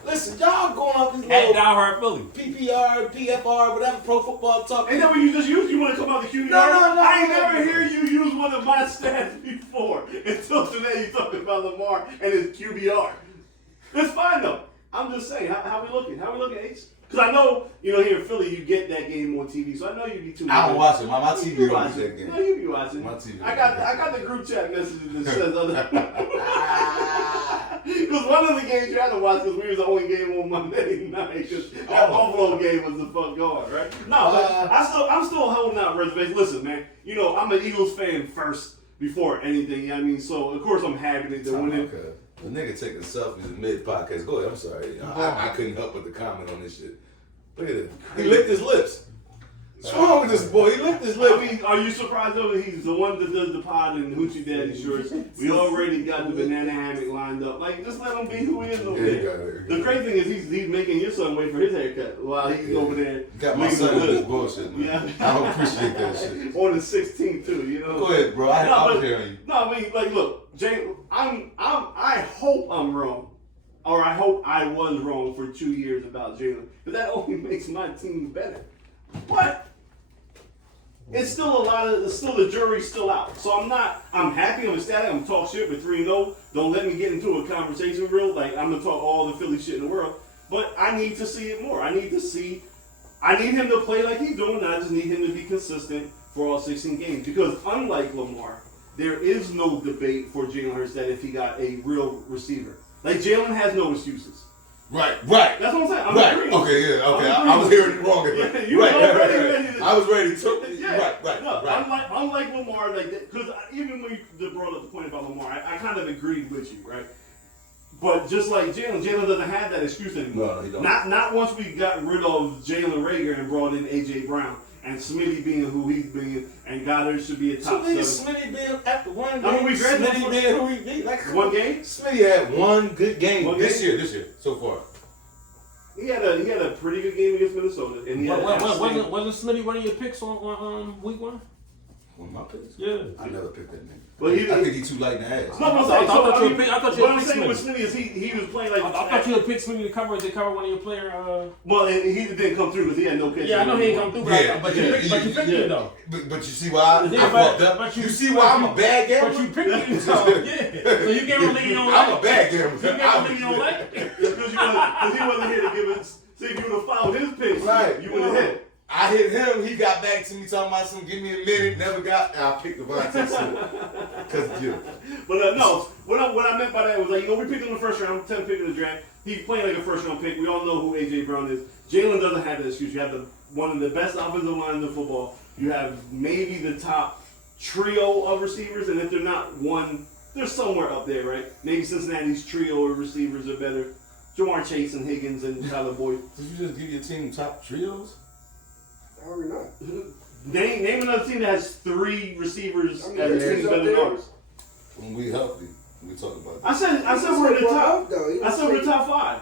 Listen, y'all going up these At little Die hard Philly. PPR, PFR, whatever, pro football talk. Ain't that what you just used? You want to come out the QB? No. I ain't never hear you use one of my stats before until today. You talking about Lamar and his QBR. It's fine though. I'm just saying, how we looking? How we looking, Ace? Because I know, here in Philly, you get that game on TV, so I know you be tuning in. I don't watch it. My TV You don't watch watch that it. game. No, you be watching. My TV. I got the group chat messages that says other. Because one of the games you had to watch because we was the only game on Monday night. Because that Buffalo game was the fuck going, right? No, but I'm still holding out reservations. Listen, man, I'm an Eagles fan first before anything. You know what I mean? So of course I'm happy that they're winning. Okay. The nigga taking selfies in mid-podcast. Go ahead, I'm sorry. I couldn't help but to comment on this shit. Look at it. He licked his lips. What's wrong with this boy? He licked his I lips. mean, are you surprised though that he's the one that does the pod and Hoochie Daddy shorts? We already got the banana hammock lined up. Like, just let him be who he is over Yeah, you there. got it. The crazy thing is he's making your son wait for his haircut while he's over there. Got my making son the with this list. bullshit, man. Yeah. I don't appreciate that shit. On the 16th too, Go ahead, bro. I was hearing you. No, I mean, like, look, Jay, I hope I'm wrong. Or I hope I was wrong for 2 years about Jalen. Because that only makes my team better. But it's still the jury's still out. So I'm happy, I'm ecstatic, I'm talk shit with 3-0. Don't let me get into a conversation real. Like, I'm going to talk all the Philly shit in the world. But I need to see it more. I need him to play like he's doing, and I just need him to be consistent for all 16 games. Because unlike Lamar, there is no debate for Jalen Hurts that if he got a real receiver. Like, Jalen has no excuses. Right. That's what I'm saying. I'm agreeing. Okay, yeah, okay. I'm I was agreeing. hearing you wrong. Yeah, you was already ready to- I was ready to. Yeah. Right. No, unlike Lamar, like that, because even when you brought up the point about Lamar, I kind of agreed with you, right? But just like Jalen doesn't have that excuse anymore. No, he don't. Not once we got rid of Jalen Rager and brought in AJ Brown and Smitty being who he's been, and Goddard should be a top So seven. Smitty being after one game. I mean, we graduated Smitty from- being who he be. Like, One game? Smitty had one good game One this game? year so far. He had a pretty good game against Minnesota, and he had Wasn't Smitty one of your picks on week 1? One of my picks? Yeah. I never picked that nigga. But he- I think he too light in the ass. No, I thought you what I'm picked saying with Smitty. Smitty is he was playing like I thought you had picked Smitty to cover one of your player. well, and he didn't come through because he had no catch. Yeah, I know he ain't come through, but you picked him though. But you see why I Yeah, fucked but up? you- You see why I'm a bad But gambler? you picked him, so yeah. So you gave him a nigga you don't like. I'm a bad gambler. You gave him a nigga you don't like. Because he wasn't here to give us. See, if you would have followed his picks, Right. you would have hit. I hit him. He got back to me talking about some. Give me a minute. Never got. And I picked Devontae Smith because you. But no, what I meant by that was like, we picked him in the first round, 10th pick in the draft. He's playing like a first round pick. We all know who AJ Brown is. Jalen doesn't have that excuse. You have one of the best offensive lines in football. You have maybe the top trio of receivers, and if they're not one, they're somewhere up there, right? Maybe Cincinnati's trio of receivers are better. Jamar Chase and Higgins and Tyler Boyd. Did you just give your team top trios? How are we not? Name another team that has 3 receivers I mean, as a there's team up better than there. ours. When we healthy, we talk about that. I said we're in the top. Though. I said we're in the top 5,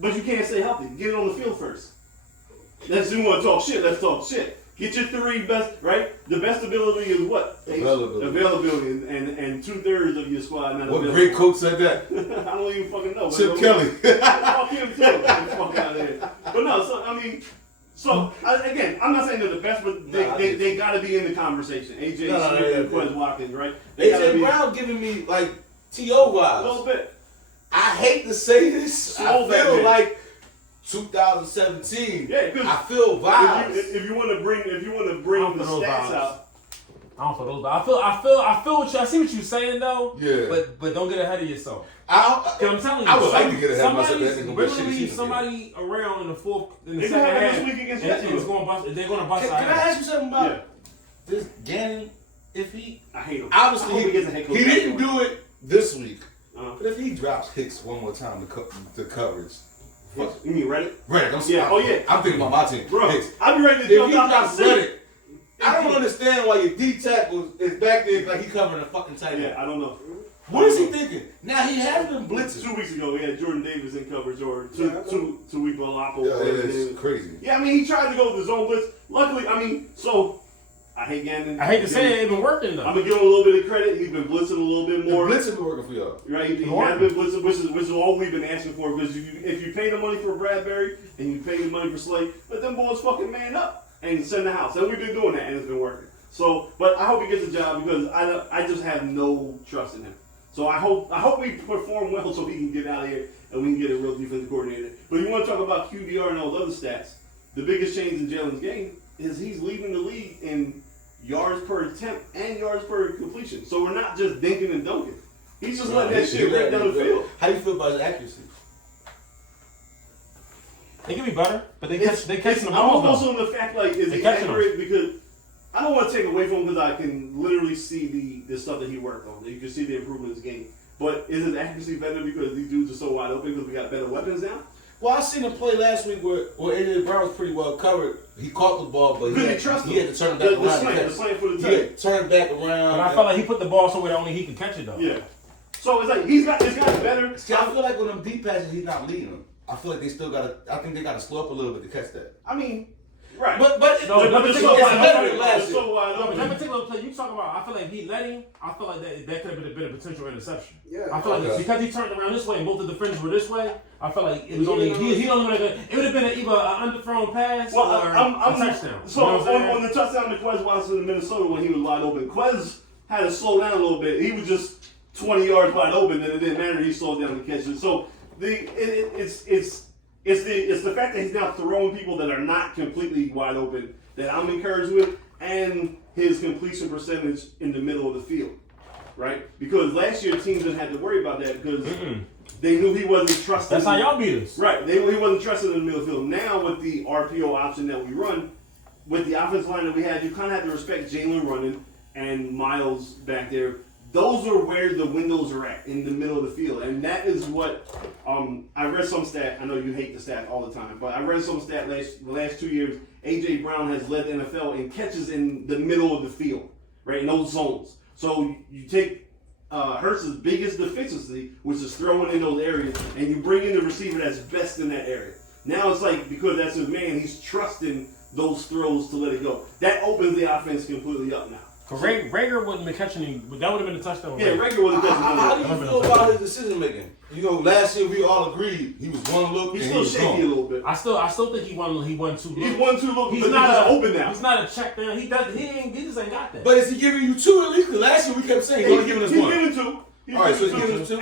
but you can't stay healthy. Get it on the field first. Let's you want to talk shit. Let's talk shit. Get your 3 best, right? The best ability is what? Availability, and 2/3 of your squad not What available. great coach said that? I don't even fucking know. Chip Kelly. Fuck him too. Get the fuck out of here. But no, so I mean, again, I'm not saying they're the best, but they got to be in the conversation. AJ Smith and Quez Watkins, right? AJ Brown giving me like T.O. vibes. A little bit. I hate to say this. I feel like 2017. Yeah, because I feel vibes. if you want to bring the stats out. I don't feel those. I feel what you. I see what you're saying though. Yeah. But don't get ahead of yourself. I'm telling you, I would like to get ahead of myself. Somebody's somebody around in the They second can have half, this week against and it's Jacksonville. going to bust. They're going to bust. Can I ask you something about this Gannon? If he I hate him. obviously I hope he gets a head coach. he didn't do it this week, Uh-huh. but if he drops Hicks one more time, the coverage. Fuck. You mean Reddit? Right, Yeah. Oh yeah. I'm thinking about my team. Bro, Hicks. I'd be ready to If jump he out drops the Reddit, I don't understand why your D tackle is back there like he covering a fucking tight end. Yeah, I don't know. What is he thinking? Now he has been blitzing. 2 weeks ago, we had Jordan Davis in coverage, or two weeks ago, Lapo. Yeah, it's crazy. Yeah, I mean, he tried to go with the zone blitz. Luckily, I mean, so I hate Gannon. I hate to say it ain't been working though. I'm gonna give him a little bit of credit. He's been blitzing a little bit more. Blitzing been working for y'all. Right, he has been blitzing, which is all we've been asking for. Because if you pay the money for Bradbury and you pay the money for Slay, let them boys fucking man up and send the house. And we've been doing that, and it's been working. So, but I hope he gets a job because I just have no trust in him. So I hope we perform well so he can get out of here and we can get a real defensive coordinator. But if you want to talk about QBR and all those other stats, the biggest change in Jalen's game is he's leading the league in yards per attempt and yards per completion. So we're not just dinking and dunking. He's just letting that shit right down the field. How you feel about his accuracy? They can be better, but they catching the I'm balls also though. on the fact like is They he catching accurate because I don't want to take away from him because I can literally see the stuff that he worked on. You can see the improvement in his game. But is his accuracy better because these dudes are so wide open because we got better weapons now? Well, I seen him play last week where AJ Brown was pretty well covered. He caught the ball, but he had to turn it back around. The slant for the He touch. had to turn it back around. But I felt like he put the ball somewhere that only he could catch it though. Yeah. So it's like it's got better. See, I feel like when them deep passes, he's not leading them. I feel like they still got to. I think they got to slow up a little bit to catch that. I mean, right. But No, they're it's so better wide than open. last They're so wide No, but that open. particular play you talking about, I feel like he let him. I feel like that could have been a potential interception. Yeah. I feel like because he turned around this way and both the defenders were this way, I felt like it was only he don't know. It would have been either an underthrown pass Well, or a touchdown. So You know what I'm saying? on the touchdown to Quez Watson in Minnesota when he was wide open, Quez had to slow down a little bit. He was just 20 yards wide open, and it didn't matter. He slowed down to catch it. So it's the fact that he's now throwing people that are not completely wide open that I'm encouraged with, and his completion percentage in the middle of the field, right? Because last year teams didn't have to worry about that because they knew he wasn't trusted. That's how y'all beat us. Right, they knew he wasn't trusted in the middle of the field. Now with the RPO option that we run, with the offensive line that we had, you kind of have to respect Jalen running and Miles back there. Those are where the windows are at, in the middle of the field. And that is what, I read some stat, I know you hate the stat all the time, but I read some stat the last 2 years, A.J. Brown has led the NFL in catches in the middle of the field, right, in those zones. So you take Hurts' biggest deficiency, which is throwing in those areas, and you bring in the receiver that's best in that area. Now it's like, because that's his man, he's trusting those throws to let it go. That opens the offense completely up now. Rager wouldn't be catching him. That would have been a touchdown. Yeah, Rager wasn't catching How him. do you feel about his decision making? You know, last year we all agreed he was one look He's and still he was shaky a gone. little bit. I still think he won 2 looks. He's 1-2 looks, He's but not he's just a, open now. He's not a check down. He just ain't got that. But is he giving you two at least? 'Cause last year we kept saying he's only giving us He's one. giving two. He's All right, so he's giving giving us two.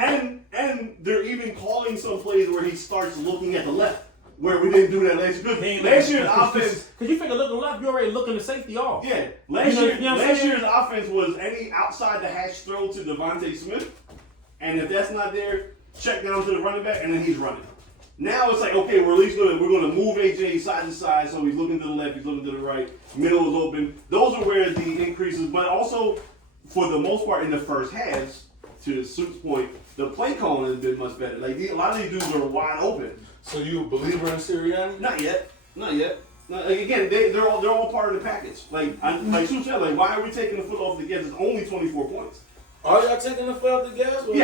And they're even calling some plays where he starts looking at the left. where we didn't do that last year. Last year's offense. Because you figure looking left, you're already looking the safety off. Yeah, last saying? year's offense was any outside the hash throw to Devontae Smith, and if that's not there, check down to the running back, and then he's running. Now it's like, okay, we're going to move AJ side to side, so he's looking to the left, he's looking to the right, middle is open. Those are where the increases, but also for the most part in the first halves, to Suit's point, the play calling has been much better. Like a lot of these dudes are wide open. So you a believer in Sirianni? Not yet. Again, they're all part of the package. Like Suit said, like why are we taking the foot off the gas? It's only 24 points. Are y'all taking the foot off the gas? Or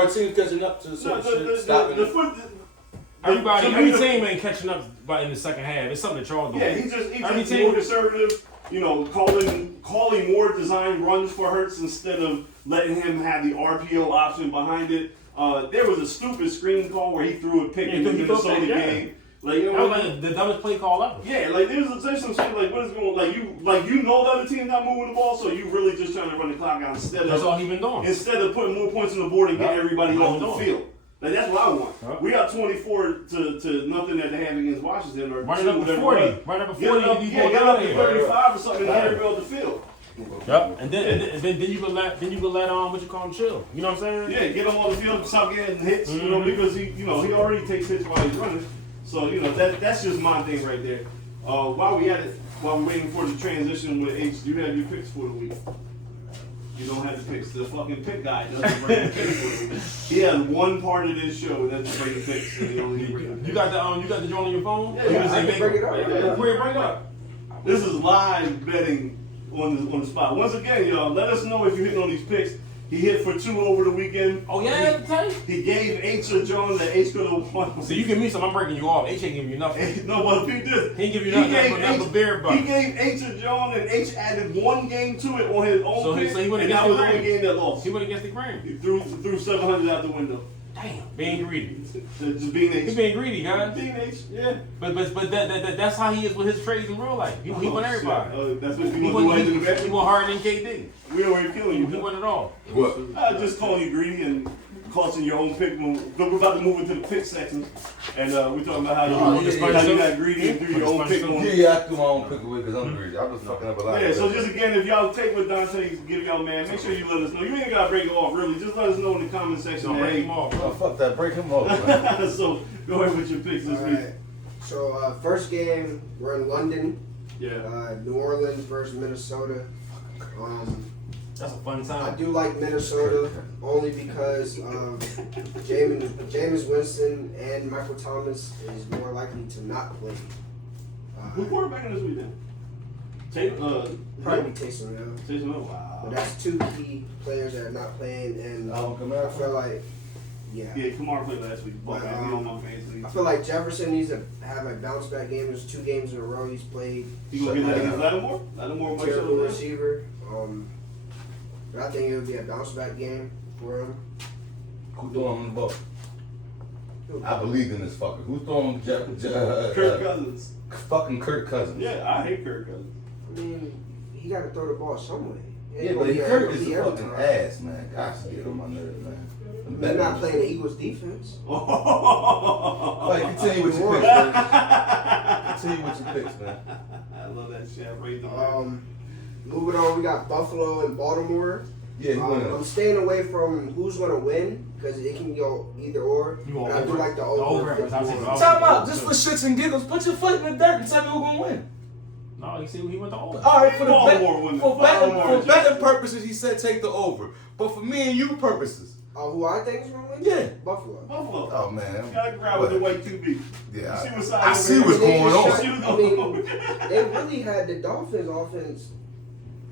are teams catching up to the foot. Every team ain't catching up by in the second half. It's something that y'all doing. Yeah, he's just more conservative. You know, calling more design runs for Hurts instead of letting him have the RPO option behind it. There was a stupid screen call where he threw a pick in the Minnesota game. Like, you know, that was like the dumbest play call ever. Yeah, like there's some shit like what is going you know the other team's not moving the ball, so you really just trying to run the clock out That's all he been doing. Instead of putting more points on the board and getting everybody off the field. Like that's what I want. We got 24 to nothing at the half against Washington or running up to 40. Running up to 40. Get up to 35 or something and get everybody off the field. Yep, and then you can let what you call him chill. You know what I'm saying? Yeah, get him on the field, stop getting hits. You know, because he already takes hits while he's running. So that's just my thing right there. While we're waiting for the transition with H, do you have your picks for the week? You don't have the picks. The fucking pick guy doesn't bring the picks for the week. He has one part of this show that's bringing picks, and he only brings You got the joint on your phone? Yeah, I can bring it up. Bring it up. This is live betting on the spot. Once again, y'all, let us know if you're hitting on these picks. He hit for 2 over the weekend. Oh yeah, He gave H or John that H could have won. So you give me some, I'm breaking you off. H ain't giving you nothing. No, but he did. He ain't give you nothing but beer bucks. He gave H or John, and H added 1 game to it on his own pick. So he went and against that was the the only grain. game that lost. He went against the grain. He threw 700 out the window. Damn, being greedy. Just being H. He's being greedy, guys. Being H, yeah. But that's how he is with his trades in real life. He won everybody. That's what you want to do in the back. He won harder than KD. We already killing you. He won it all. What? I just calling you greedy and costing your own pick. We're about to move into the pick section, and we're talking about how you got greedy and do your own pick. Yeah, I threw my own pick away because I'm greedy. I was fucking up a lot. Yeah, so just again, if y'all take what Dante give y'all, man, make sure you let us know. You ain't gotta break it off, really. Just let us know in the comment section. Don't break him off. Oh, fuck that. Break him off, man. So go ahead with your picks this week. Alright. So first game, we're in London. Yeah. New Orleans versus Minnesota. That's a fun I time. do like Minnesota only because Jameis Winston and Michael Thomas is more likely to not play. Who quarterbacking this week then? Probably Taysom Hill. Taysom Hill. Wow. But that's 2 key players that are not playing, and I feel like, Yeah, Kamara played last week. I feel like Jefferson needs to have a bounce back game. There's 2 games in a row he's played. You gonna get that against Lattimore? Lattimore might Terrible show that. receiver. But I think it would be a bounce back game for him. Who's throwing the ball? I believe in this fucker. Who's throwing Kirk Cousins. Fucking Kirk Cousins. Yeah, I hate Kirk Cousins. I mean, he got to throw the ball some way. Yeah, but Kirk is a fucking ass, man. Gosh, get on my nerves, man. They're not playing the Eagles defense. Like, continue with your picks, man. Continue with your picks, man. I love that shit. I rate them. Moving on, we got Buffalo and Baltimore. Yeah, he winning. I'm staying away from who's going to win because it can go either or. But I do like the over. Time out, just for shits and giggles. Put your foot in the dirt and tell me who's gonna win. No, he said he went to over. All right, for betting purposes, he said take the over. But for me and you purposes, who I think is going to win? Yeah. Buffalo. Oh man, You gotta grab with the white QB. Yeah, I see what's going on. They really had the Dolphins offense.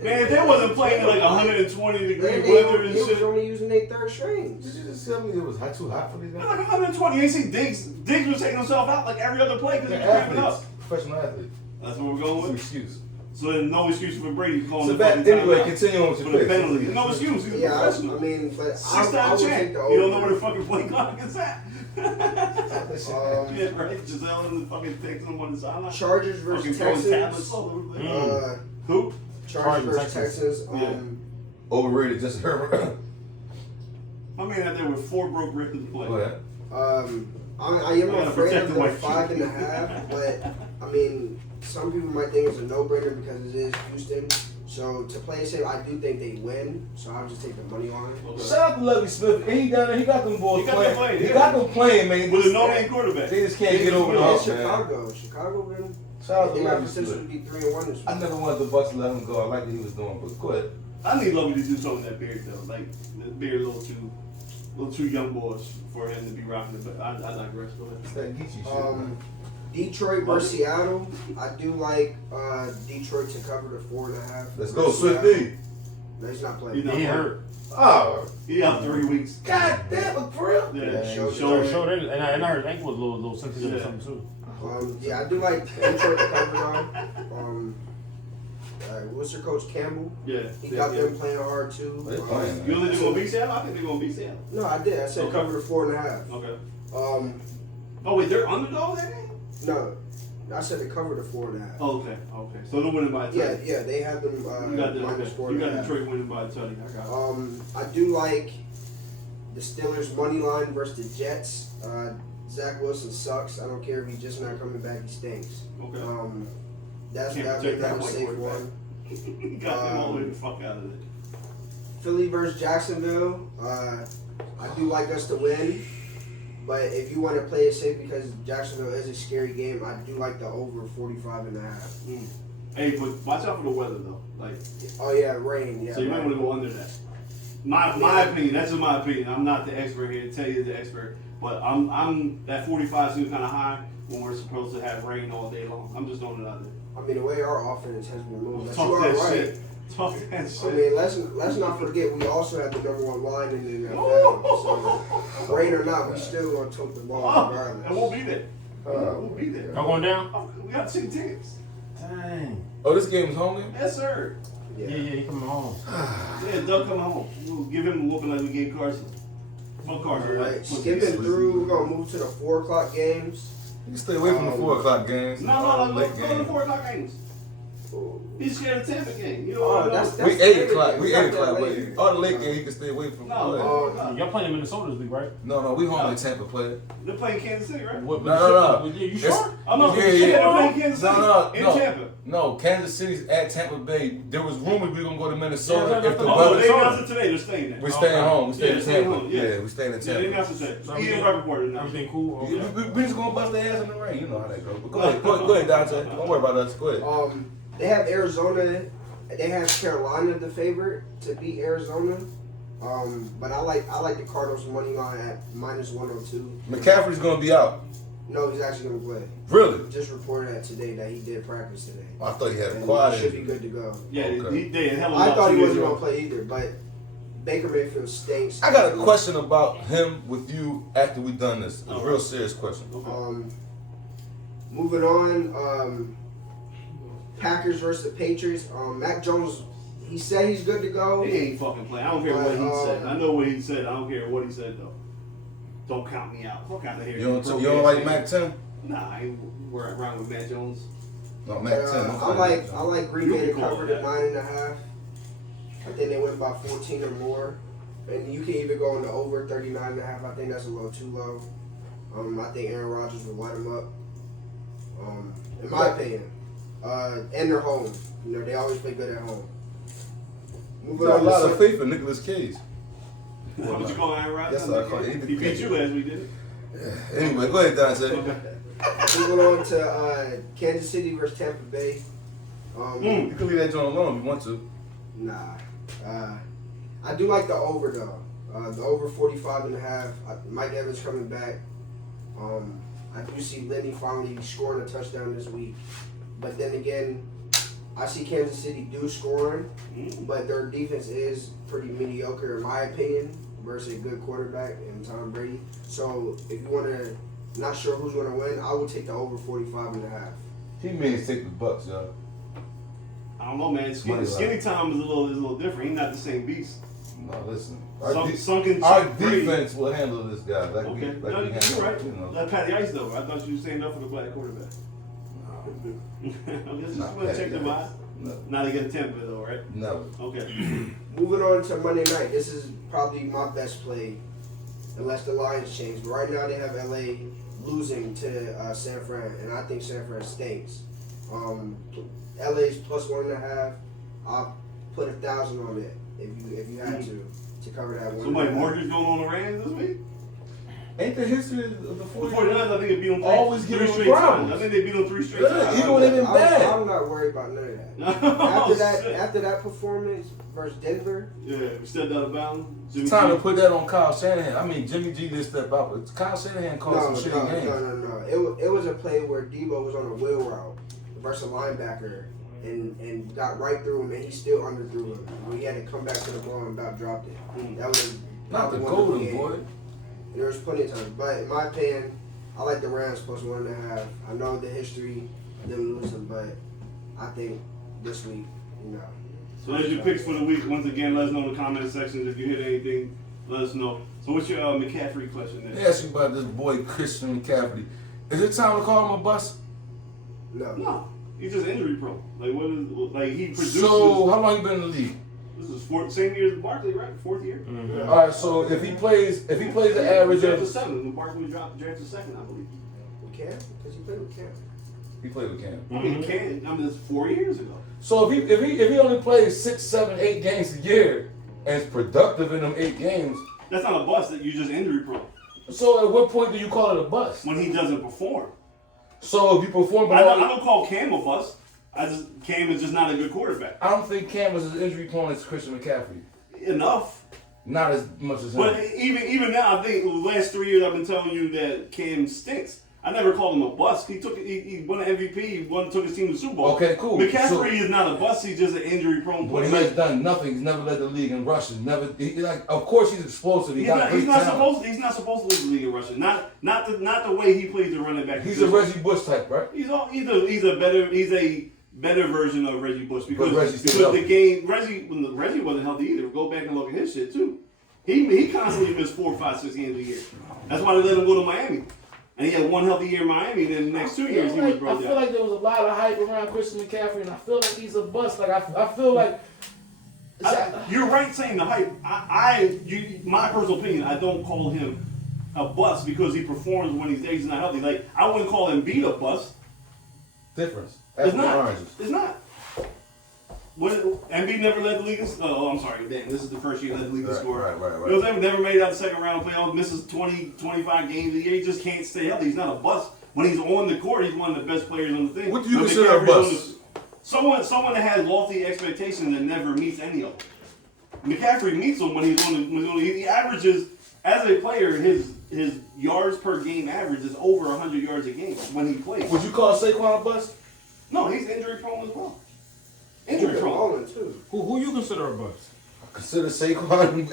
Man, if they wasn't playing in like 120-degree weather and They was shit. only using their third strings. Did you just tell me it was too hot for these Like guys? 120. You ain't see Diggs. Diggs was taking himself out like every other play because he was cramping up. Professional athlete. That's what we're going What's the with. excuse? So there's no excuse for Brady calling So the back, fucking anyway, timeout continue on with for your the picks. penalty. No excuse. He's a Yeah, professional. I mean, but I would Six-time take champ. the You don't know over. where the fucking play clock is at. Um, Yeah, right. Giselle and the fucking texting him on the sideline. Chargers Fucking versus throwing tablets Texans. all over the place. Who? Who? Chargers versus Texans. Texans. Yeah. Overrated, just Herbert. My man out there with 4 broke records to play. Go ahead. I am gotta afraid protect of the the white 5.5, but I mean, some people might think it's a no-brainer because it is Houston. So to play it safe, I do think they win. So I'll just take the money on it. Okay. Shout out to Lovie Smith. He down there. He got them boys He got them playing. playing, He yeah. got them playing, man. With a no-name quarterback. They just can't get over the Yeah, hump, man. Chicago been. Shout out to They got Lovie potential to Smith. be 3-1 this week. I never wanted the Bucks to let him go. I like what he was doing, but go ahead. I need Lovey to do something with that beard though. Like the beard a little too young boys for him to be rocking it. But I digress. Go ahead. It's that Geechee shit. Detroit versus Seattle. I do like Detroit to cover the 4.5. Let's go, Swift D. No, he's not playing. He's not He playing. hurt. Oh, He out 3 weeks. God damn it, for real? Yeah, shoulder. Showed it, and I heard ankle was a little sensitive or Yeah. something too. Yeah, I do like Detroit to cover though. What's your coach Campbell? Yeah. He yeah, got yeah. them playing hard too. They playing, man. You don't think they're gonna beat Seattle? I think they're gonna beat Seattle. No, I did. I said Okay. cover the 4.5. Okay. Oh Oh wait, they're underdog that game? no, I said to cover the 4.5. Oh, okay. So they're winning by a Yeah, touch. yeah, they have them You got the minus okay. You got 4.5. Detroit winning by a touch. I got it. I do like the Steelers money line versus the Jets. Zach Wilson sucks. I don't care if he's just not coming back. He stinks. Okay. That's Can't that protect that a white safe quarterback. one. Got them all the way the fuck out of it. Philly versus Jacksonville. I do like us to win, but if you want to play it safe because Jacksonville is a scary game, I do like the over 45.5. Hey, but watch out for the weather though. Like, Oh yeah, rain. Yeah. so you might want to go under that. My opinion. That's just my opinion. I'm not the expert here to tell you the expert, but I'm that 45 seems kind of high when we're supposed to have rain all day long. I'm just throwing it out there. I mean, the way our offense has been moving, but Talk you are that right. shit. Talk that I shit. mean, let's not forget we also have the number 1 line in the NFL. So rain or not, we still gonna tote the ball Oh, regardless. and we'll be there. We'll be there. Y'all going down? Oh, we got 2 tickets. Dang. Oh, this game is home then? Yes, sir. Yeah, he coming home. Yeah, Doug come home. We'll give him a whooping like we gave Carson. Fuck Carson. All right, skipping through, we're gonna move to the 4 o'clock games. You can stay away from the 4 o'clock games. No, late go to the game. 4 o'clock games. He's scared of Tampa game. You know Oh, what? that's We 8 o'clock. late. We Got 8 that o'clock. late. All the late game, you can stay away from. No, play. Y'all playing in Minnesota this week, right? No, we home in Tampa play. they're playing Kansas City, right? What, No. You It's- sure? I'm not Yeah, they're yeah. playing Kansas City in Tampa. No, Kansas City's at Tampa Bay. There was rumors we were gonna go to Minnesota Yeah, if the Oh, weather. they announced it today. They're staying there. We're staying home. We staying Yeah, in staying Tampa. home, yeah. Yeah, we staying in Yeah, they Tampa. announced it today. So Ian Rappaport announced it. Everything cool? Okay. We just gonna bust their ass in the rain. You know how that goes. But go ahead, Dante. Don't worry about us. Go ahead. They have Arizona. They have Carolina the favorite to beat Arizona. But I like the Cardinals money line at minus 102. McCaffrey's gonna be out. No, he's actually gonna play. Really? Just reported that today that he did practice today. I thought he had a And quad he should be injury. good to go. Yeah, Okay. they hell of a I lot thought he of wasn't years gonna ago. play either, but Baker Mayfield stinks. I got a question about him with you after we done this. A real serious question. Okay. Moving on, Packers versus the Patriots. Mac Jones, he said he's good to go. He ain't fucking playing. I don't care what he said. I know what he said. I don't care what he said though. Don't count me out. Fuck out of here. You don't like Mac 10? Nah, I ain't around with Matt Jones. No, Mac 10. I like Green You Bay to can call cover it the 9.5. I think they went by 14 or more. And you can even go into over 39.5. I think that's a little too low. I think Aaron Rodgers will light them up. In my opinion. And they're home. You know, they always play good at home. You Moving got a on lot to of faith in Nicolas Cage. What would you call Aaron Rodgers? Yes, I call it. He beat you last week, didn't Anyway, go ahead, Dante. he? Moving on to Kansas City versus Tampa Bay. You can leave that joint alone if you want to. Nah. I do like the over though. The over 45.5. Mike Evans coming back. I do see Lenny finally scoring a touchdown this week. But then again, I see Kansas City do scoring, but their defense is pretty mediocre in my opinion versus a good quarterback in Tom Brady. So if you want to not sure who's going to win, I would take the over 45.5. He means take the Bucks, y'all. I don't know, man. Skinny Tom is a little different. He's not the same beast. No, listen. Sunken Our Brady. defense will handle this guy like Okay, we no, handle. you're right. You know. Like Patty Ice though. I thought you were saying enough for the black quarterback. I'm just Not want to check Patty them Ice. out. No, Not against Tampa though, right? never. Okay. Moving on to Monday night. This is probably my best play. unless the lines change. But right now they have LA losing to San Fran, and I think San Fran stinks. LA's plus 1.5. I'll put 1,000 on it if you had to cover that one. Somebody mortgage going on the Rams this week? Ain't the history of the The 49ers 49ers, I think they beat them always three give them straight times. problems? I think they beat them 3 straight Yeah, times. even when they've been bad. I'm not worried about none of that. Oh, After that performance versus Denver, yeah, we stepped out of bounds. It's time to put that on Kyle Shanahan. I mean, Jimmy G did step out, but Kyle Shanahan called some shitty games. no. It was a play where Debo was on a wheel route versus a linebacker and got right through him, and he still underthrew him. He had to come back to the ball and about dropped it. That was Not the probably golden boy. And there was plenty of times, but in my opinion, I like the Rams plus 1.5. I know the history of them losing, but I think this week, So there's your picks for the week. Once again, let us know in the comment section if you hit anything. Let us know. So what's your McCaffrey question They there? asked you about this boy Christian McCaffrey. Is it time to call him a bust? No, he's just injury prone. He produces. So how long you been in the league? This is same year as Barkley, right? 4th year. Mm-hmm. All right, so if he plays the average Drafted of 7. When Barkley drafted 2nd, I believe. with Cam, because he played with Cam. he played with Cam. I mean, it's 4 years ago. So if he only plays 6, 7, 8 games a year and is productive in them 8 games, That's not a bust. That you're just injury prone so at what point do you call it a bust? when he doesn't perform. So if you perform, I don't call Cam a bust. Cam is just not a good quarterback. I don't think Cam was as injury prone as Christian McCaffrey. Enough. Not as much as him. But even now, I think the last 3 years I've been telling you that Cam stinks. I never called him a bust. He won an MVP. He took his team to the Super Bowl. Okay, cool. McCaffrey is not a bust. He's just an injury prone But player. he has done nothing. He's never led the league in rushing. Of course, he's explosive. He's Got great not talent. He's not supposed to lead the league in rushing. Not the way he plays the running back. He's a Reggie Bush type, right? He's a better version of Reggie Bush because Reggie's the still game when Reggie wasn't healthy either. Go back and look at his shit too. He constantly missed 4, 5, 6 games a year. That's why they let him go to Miami. And he had 1 healthy year in Miami. Then the next 2 years he was broke I feel down. like there was a lot of hype around Christian McCaffrey, and I feel like he's a bust. Like I feel like You're right saying the hype. My personal opinion, I don't call him a bust because he performs when he's not healthy. Like I wouldn't call Embiid a bust. difference. It's Apples and not. oranges. It's not. Embiid never led the league in I'm sorry, damn, this is the first year he led the league in score. Right. You know what I'm saying? Never made it out the second round of playoffs, misses 20, 25 games a year. He just can't stay healthy. He's not a bust. When he's on the court, he's one of the best players on the thing. What do you But consider a McCaffrey's bust? Someone that has lofty expectations and never meets any of them. McCaffrey meets them when he's on he averages, as a player, his yards per game average is over 100 yards a game when he plays. Would you call Saquon a bust? No, he's injury prone as well. Injury prone. Too. Who you consider a bust? I consider Saquon and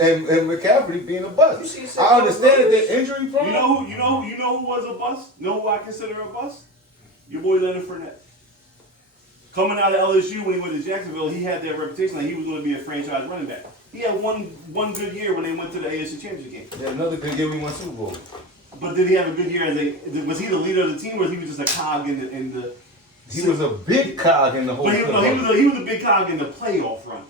McCaffrey being a bust. You see Saquon I understand that bust? they're injury prone. You know who was a bust? You know who I consider a bust? Your boy Leonard Fournette. Coming out of LSU when he went to Jacksonville, he had that reputation like he was going to be a franchise running back. He had one good year when they went to the AFC Championship game. Yeah, another good year we won Super Bowl. But did he have a good year was he the leader of the team or was he just a cog in the He was a big cog in the whole But thing. he was a big cog in the playoff run.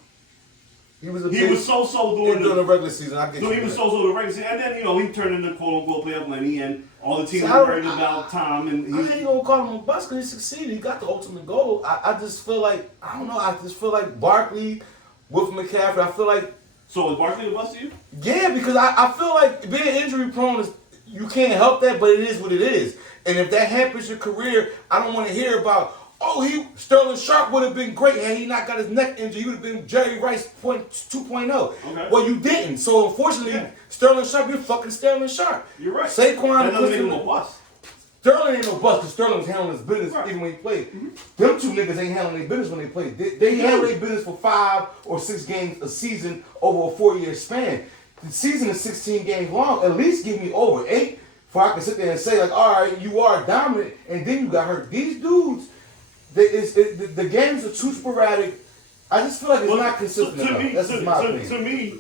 He was so during the regular season. I get So you. he was so the regular season, and then he turned into quote unquote playoff Lenny, and all the teams So were worried about Tom, and I ain't gonna call him a bust because he succeeded. He got the ultimate goal. I just feel like I don't know. I just feel like Barkley with McCaffrey. I feel like So is Barkley a bust to you? yeah, because I feel like being injury prone is you can't help that, but it is what it is. And if that hampers your career, I don't want to hear about. Oh, Sterling Sharp would have been great had he not got his neck injured. He would have been Jerry Rice 2.0. Okay. Well, you didn't. So unfortunately, Yeah. Sterling Sharp, you're fucking Sterling Sharp. You're right. Saquon that doesn't make him a bust. Sterling ain't no bust because Sterling was handling his business Right. even when he played. Them two niggas ain't handling their business when they played. They handle their business for 5 or 6 games a season over a 4-year span. The season is 16 games long. At least give me over 8 before I can sit there and say, like, all right, you are dominant, and then you got hurt. These dudes, the games are too sporadic. I just feel like it's not consistent enough. That's just my opinion. To me,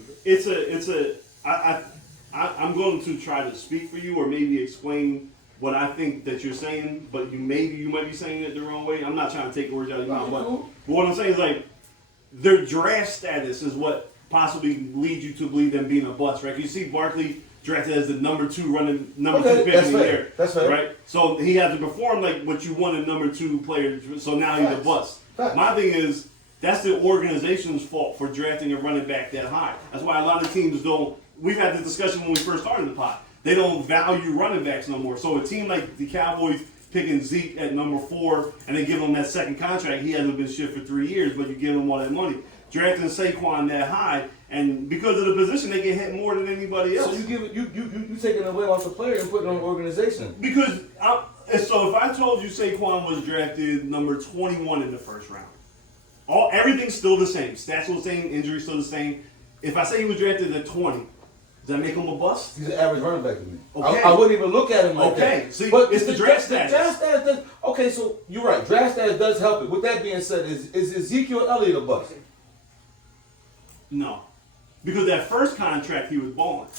I'm going to try to speak for you or maybe explain what I think that you're saying, but you might be saying it the wrong way. I'm not trying to take words out of your mouth, but what I'm saying is like their draft status is what possibly lead you to believe them being a bust, right? You see Barkley drafted as the number 2 Okay, pick that's in the fair. year. That's fair. Right? So he has to perform like what you want a number 2 player, so now he's a Facts. bust. Facts. My thing is, that's the organization's fault for drafting a running back that high. That's why a lot of teams don't. We've had this discussion when we first started the pod. They don't value running backs no more. So a team like the Cowboys picking Zeke at number 4 and they give him that second contract, he hasn't been shit for 3 years, but you give him all that money. Drafting Saquon that high, and because of the position, they get hit more than anybody else. So you give it, you taking away off the player and putting it on the organization. Because so if I told you Saquon was drafted number 21 in the first round, everything's still the same. Stats still the same. Injuries still the same. If I say he was drafted at 20, does that make him a bust? He's an average running back to me. Okay. I wouldn't even look at him like that. Okay. See, but it's the draft status. Draft status does, okay, so you're right. Draft status does help it. With that being said, is Ezekiel Elliott a bust? No, because that first contract he was balling,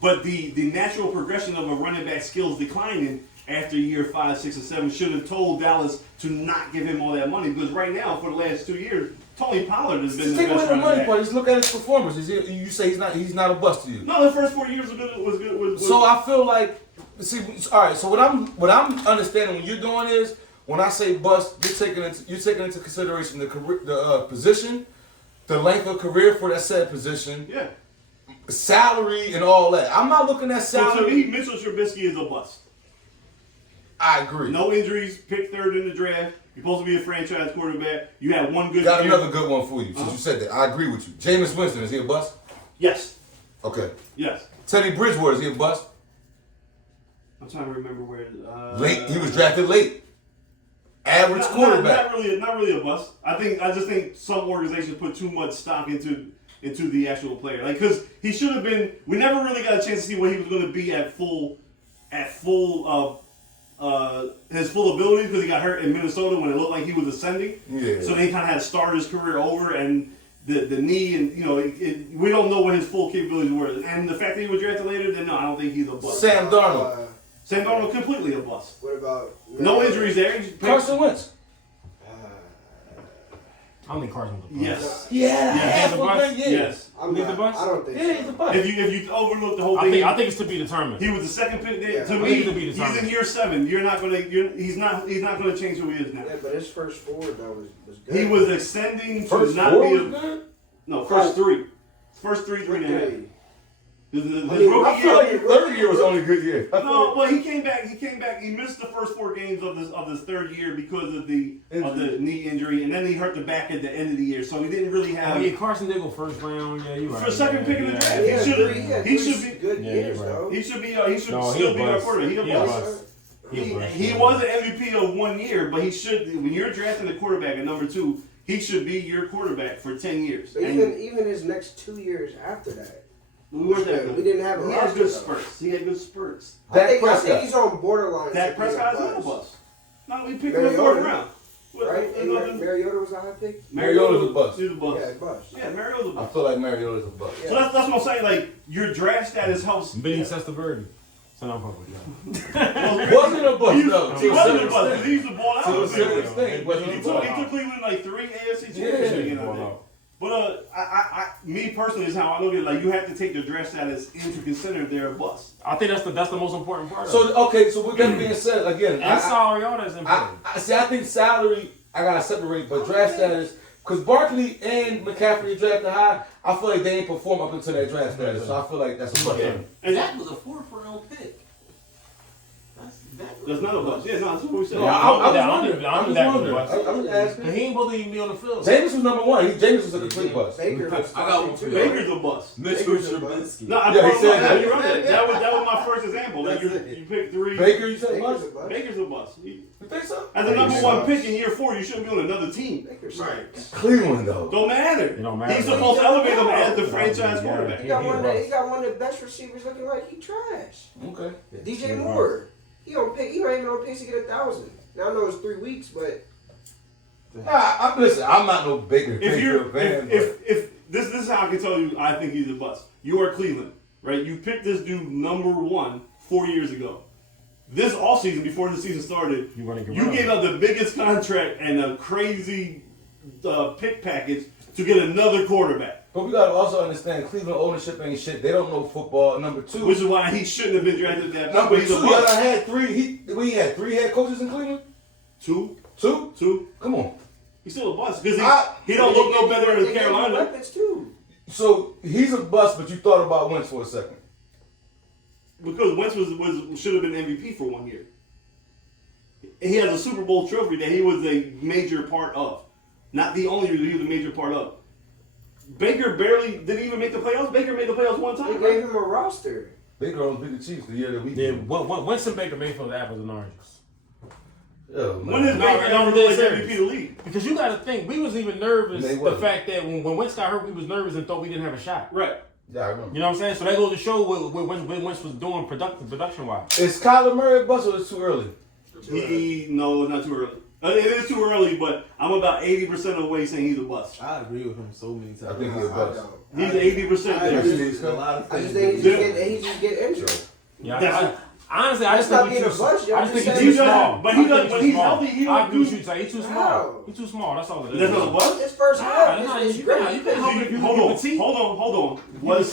but the natural progression of a running back skills declining after year 5, 6, and 7 should have told Dallas to not give him all that money. Because right now, for the last 2 years, Tony Pollard has been Just the take away best the running money back. part. Just look at his performance. You say he's not a bust to you. No, the first 4 years was good. So I feel like, see, all right. So what I'm understanding when you're doing is when I say bust, you're taking into consideration the career, the position, the length of career for that said position, yeah. salary, and all that. I'm not looking at So to salary. me, Mitchell Trubisky is a bust. I agree. No injuries, picked 3rd in the draft. You're supposed to be a franchise quarterback. You had one good Got year. another good one for you. Since you said that, I agree with you. Jameis Winston, is he a bust? Yes. Okay. Yes. Teddy Bridgewater, is he a bust? I'm trying to remember where. Late. He was drafted late. Average quarterback. Not really a bust. I just think some organizations put too much stock into the actual player. Like, because he should have been. We never really got a chance to see what he was going to be at full his full abilities, because he got hurt in Minnesota when it looked like he was ascending. Yeah. So they kind of had to start his career over, and the knee, and we don't know what his full capabilities were. And the fact that he was drafted later, then no, I don't think he's a bust. Sam Darnold. Sam Darnold completely a bust. What about No injuries there. He just picked- Carson Wentz. I don't think Carson was a bust. Yes. Yeah, half he's a a bust. great year. Yes. I'm He's not, the bust? I don't think Yeah, he's a so. bust. If you overlook the whole I thing, think it's to be determined. he was the second pick. Yeah, To I me, think it'll be he's determined. in year 7. He's not gonna change who he is now. Yeah, but his first 4 though was good. He was extending to First not four be was good? no first 3. First 3 and a half. His mean, rookie I feel year. like your third year was only a good year. No, but he came back. He missed the first 4 games of his 3rd year because of the knee injury, and then he hurt the back at the end of the year. So he didn't really have. Oh yeah, Carson did go first round. Yeah, you right. For second pick in the draft. Yeah, He should be good Yeah, years you're right. though. He should No, still he be our bust. quarterback. He He a a bust. bust. He was an MVP of 1 year, but he should. When you're drafting a quarterback at number 2, he should be your quarterback for 10 years. But And even his next 2 years after that, we weren't that good. we didn't have a He had roster, good though. spurts. He had good spurts. Dak I think Prescott. he's on borderline. Dak to being Prescott is a not a bust. bust. No, we picked him in the 4th Mariota. round. Right? And Mariota was a high pick? Mariota's a bust. He's a bust. Yeah, bust. Yeah, Mariota's a I bust. feel like Mariota's a bust. So that's what I'm saying. Like, your draft status helps. Benny Testaverde. So I'm probably Wasn't a bust, though. He wasn't a bust because he used to ball out. To a with certain people. extent, he wasn't a He bust. took Cleveland like 3 AFC Yeah. championships. You know, but me personally is how I look at it. Like, you have to take their draft status into consider if they're a bust. I think that's the most important part. So, okay, so with that being said, again, and salary, all that's important. I think salary, I got to separate, but draft status, because Barkley and McCaffrey drafted high, I feel like they ain't perform up until their draft status. So I feel like that's a bust. Yeah. And That was a 4th round pick. that's not a bust. Yeah, no, that's what we said. No, Yeah, I was I'm wondering. just asking. And he ain't really even be on the field. Jameis was number 1. Jameis was a complete bust. Baker was I got one too. for you. Baker's a bust. Mitchell Baker's a Trubisky. No, I Yeah, he brought him said up. that. You're right. That was my first example. Like, you picked 3. Baker, you said Baker's bust? a bust. Baker's a bust. You think so? As the number Baker's 1 a pick bust. in year 4, you shouldn't be on another team. Baker's Right. Cleveland, though. Don't matter. It don't matter. He's supposed to elevate him as the franchise Yeah. quarterback. He got He one. a bust. He got one of the best receivers looking like he trash. Okay. DJ Moore. He don't even on pace to get 1,000. Now I know it's 3 weeks, but Listen, I'm not no Baker If you're fan. if this is how I can tell you I think he's a bust. You are Cleveland, right? You picked this dude number 1 4 years ago. This offseason, before the season started, You wanna get you rid gave of up the biggest contract and a crazy pick package to get another quarterback. But we gotta also understand Cleveland ownership ain't shit. They don't know football. Number two, Which is why he shouldn't have been drafted that. number He's a two, bust. y'all done had three. We had 3 head coaches in Cleveland. Two. Two. Come on. He's still a bust because I- he don't look no better They in gave him Carolina. weapons too. So he's a bust, but you thought about Wentz for a second. Because Wentz should have been MVP for 1 year. He has a Super Bowl trophy that he was a major part of. Not the only reason he was a major part of. Baker barely didn't even make the playoffs. Baker made the playoffs one They time. gave Right? him a roster. Baker almost beat the Chiefs the year that we Yeah, did. Winston Baker made for the apples and oranges. Oh, When is No, Baker no, ever no, really serious. MVP of the league? Because you got to think, we was even nervous They the wasn't. fact that when Wentz got hurt, we was nervous and thought we didn't have a shot. Right. Yeah, I remember. You know what I'm saying? So that goes to show what Wentz was doing production-wise. Is Kyler Murray a bust or is it too early? No, it's not too early. It is too early, but I'm about 80% of the way saying he's a bust. I agree with him so many times. I think he's a I bust. don't. He's 80% I there. agree. A lot of I just things. think he's just getting injured. Yeah, That's- honestly, I just That's not think he's being too a bust, small. I just yo. think Just he's too saying- small. But he I think does- he's when too he's small. healthy, he I don't agree with do- you, Tay. He's too How? small. He's too small. That's all it is. That's not a bust? His first Nah, half nah, is you great. can't- you can't help it. Hold on. Was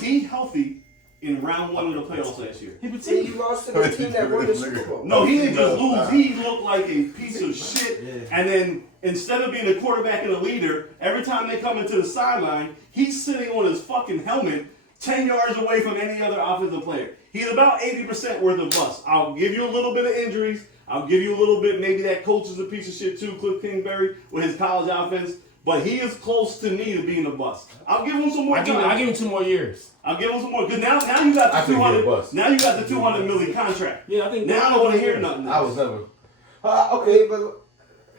he healthy in round 1 of the playoffs last year? He See, petite. you lost to the team that won the Super Bowl. No, he didn't just lose. He looked like a piece of shit. Yeah. And then instead of being a quarterback and a leader, every time they come into the sideline, he's sitting on his fucking helmet 10 yards away from any other offensive player. He's about 80% worth of bust. I'll give you a little bit of injuries. I'll give you a little bit, maybe that coach is a piece of shit too, Cliff Kingsbury, with his college offense. But he is close to me to being a bust. I'll give him some more I give time. him 2 more years. I'll give him some more. Because now you got I the think he's a 200. bust. Now you got the 200 million contract. Yeah, I think. Now I don't want to hear nothing. I was never. Okay, Okay, but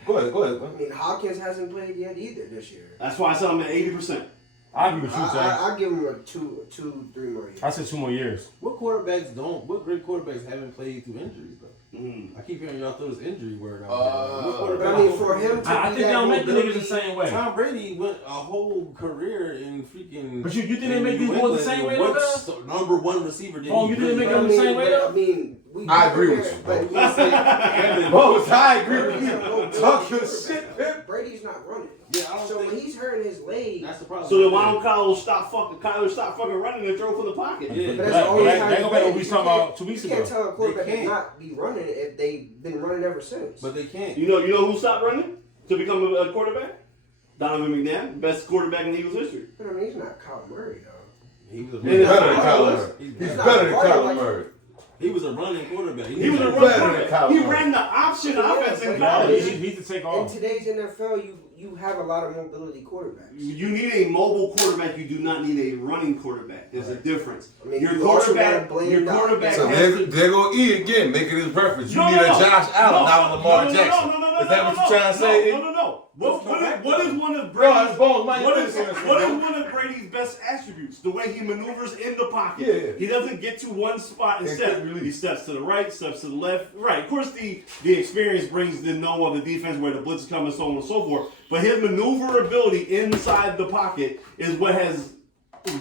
go ahead. I mean, Hopkins hasn't played yet either this year. That's why I said I'm at 80%. I agree with you, Tay. I give him a two, 3 more years. I said 2 more years. What great quarterbacks haven't played through injuries though? I keep hearing y'all throw this injury word out there. What But quarterback- I mean, for him to I be think they that don't make the mobility- niggas the same way. Tom Brady went a whole career in freaking. But you think they in make these New boys the same England. way, What though? number 1 receiver did Oh, he you didn't bring? make them the same way, though? I mean, we I agree with you, but bro. we say Both, I agree with you. Talk your shit, Pip. Brady's not running. Yeah, I don't So think when he's hurting his leg, that's the problem. So then why don't Kyler stop fucking running and throw from the pocket? Yeah. but But that's that- the only that- time that you go back to what we play. was talking about 2 weeks You can't ago. tell a quarterback They to can't. not be running if they've been running ever since. But they can't. You know who stopped running to become a quarterback? Donovan McNabb, best quarterback in Eagles history. But I mean, he's not Kyle Murray though. He was a He's Yeah. better than Yeah. Kyler Murray. He's better than Kyler Murray. He was a running quarterback. He was a Better run than quarterback. Kyler He Murray. ran the option Yeah, offense in but Nah, college. he's to take In off. today's NFL, you have a lot of mobility quarterbacks. You need a mobile quarterback. You do not need a running quarterback. There's a difference. I mean, Your you also quarterback, gotta blame your Doc. quarterback So has to. they're going to eat again, making his preference. You No, need no, a no. Josh Allen, No, not a Lamar no, no, Jackson. no, no, no, Is that no, what no, you're trying to say? No. What is one of No, Brady's? it's both. Mike, What is finish this, what is bro. one of Brady's best attributes? The way he maneuvers in the pocket. Yeah. He doesn't get to one spot and And step. quick release. He steps to the right, steps to the left. Right. Of course, the experience brings the know of the defense where the blitz is coming, so on and so forth. But his maneuverability inside the pocket is what has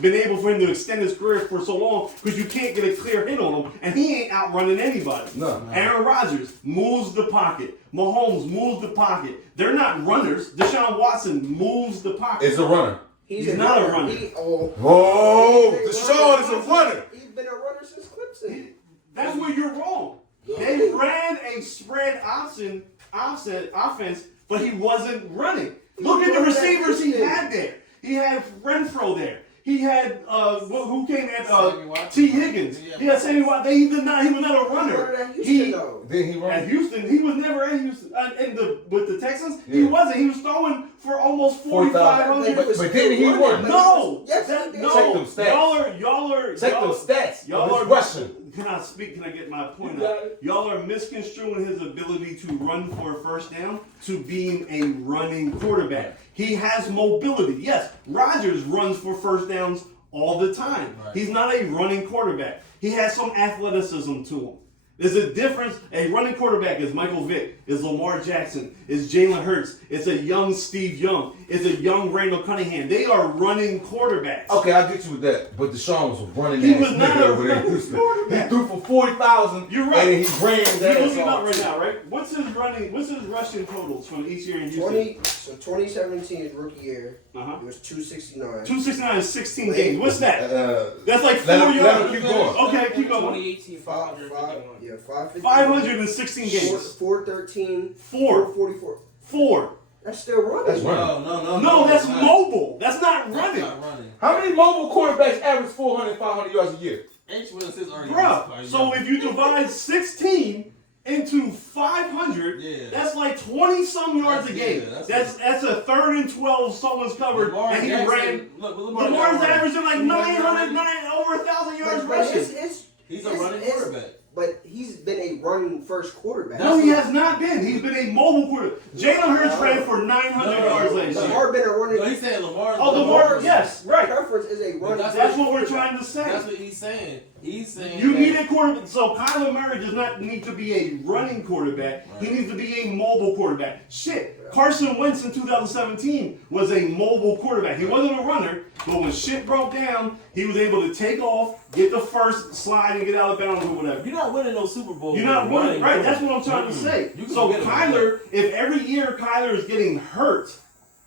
been able for him to extend his career for so long because you can't get a clear hit on him, and he ain't outrunning anybody. No. Aaron Rodgers moves the pocket. Mahomes moves the pocket. They're not runners. Deshaun Watson moves the pocket. It's a runner. He's not a runner. Oh, Deshaun is a runner. He's been a runner since Clemson. That's where you're wrong. They ran a spread offense, but he wasn't running. Look at the receivers he had there. He had Renfro there. He had who came at T. Higgins. He had Sammy Watkins. He was not a runner. Then he At run. Houston, he was never at Houston. With the Texans, he Yeah. wasn't. He was throwing for almost 4,500. But didn't he run? No, Yes, that, he did. no. Check them stats. Y'all are. Check those stats. Y'all Y'all are are rushing. Can I speak? Can I get my point You got out? it. Y'all are misconstruing his ability to run for a first down to being a running quarterback. He has mobility. Yes, Rodgers runs for first downs all the time. Right. He's not a running quarterback. He has some athleticism to him. There's a difference. A running quarterback is Michael Vick, is Lamar Jackson, is Jalen Hurts, it's a young Steve Young. is a young Randall Cunningham. They are running quarterbacks. Okay, I'll get you with that. But Deshaun was a running He ass was not nigga a over there in running Houston. quarterback. He threw for 40,000. You're right. And he ran his You're ass looking up off. right now, right? What's his rushing totals from each year in Houston? 2017 is rookie year. Uh-huh. It was 269. 269 is 16 games. What's that? That's like 4 let him yards. keep going. Okay, keep going. 2018, 551. 550. 516 games. 413. 4. 444. That's still running. That's running. No, that's mobile. That's not That's running. not running. How many mobile quarterbacks average 400, 500 yards a year? H. Willis is already. Bruh, so if you divide 16 into 500, Yeah. that's like 20 some yards a game. That's a 3rd and 12. Someone's covered, and he ran. Lamar's averaging like 900, over 1,000 yards rushing. He's a running quarterback. But he's been a run first quarterback. No, he has not been. He's been a mobile quarterback. Jalen Hurts ran for 900 yards last year. Lamar been a running. No, he's saying Lamar. Oh, Lamar, yes, right. Preference is a run. That's what we're trying to say. That's what he's saying. He's saying You that- need a quarterback. So Kyler Murray does not need to be a running quarterback. He needs to be a mobile quarterback. Shit, Carson Wentz in 2017 was a mobile quarterback. He wasn't a runner, but when shit broke down, he was able to take off, get the first slide, and get out of bounds or whatever. You're not winning no Super Bowl. You're not winning, right? That's what I'm trying to say. You can So get him. Kyler, if every year Kyler is getting hurt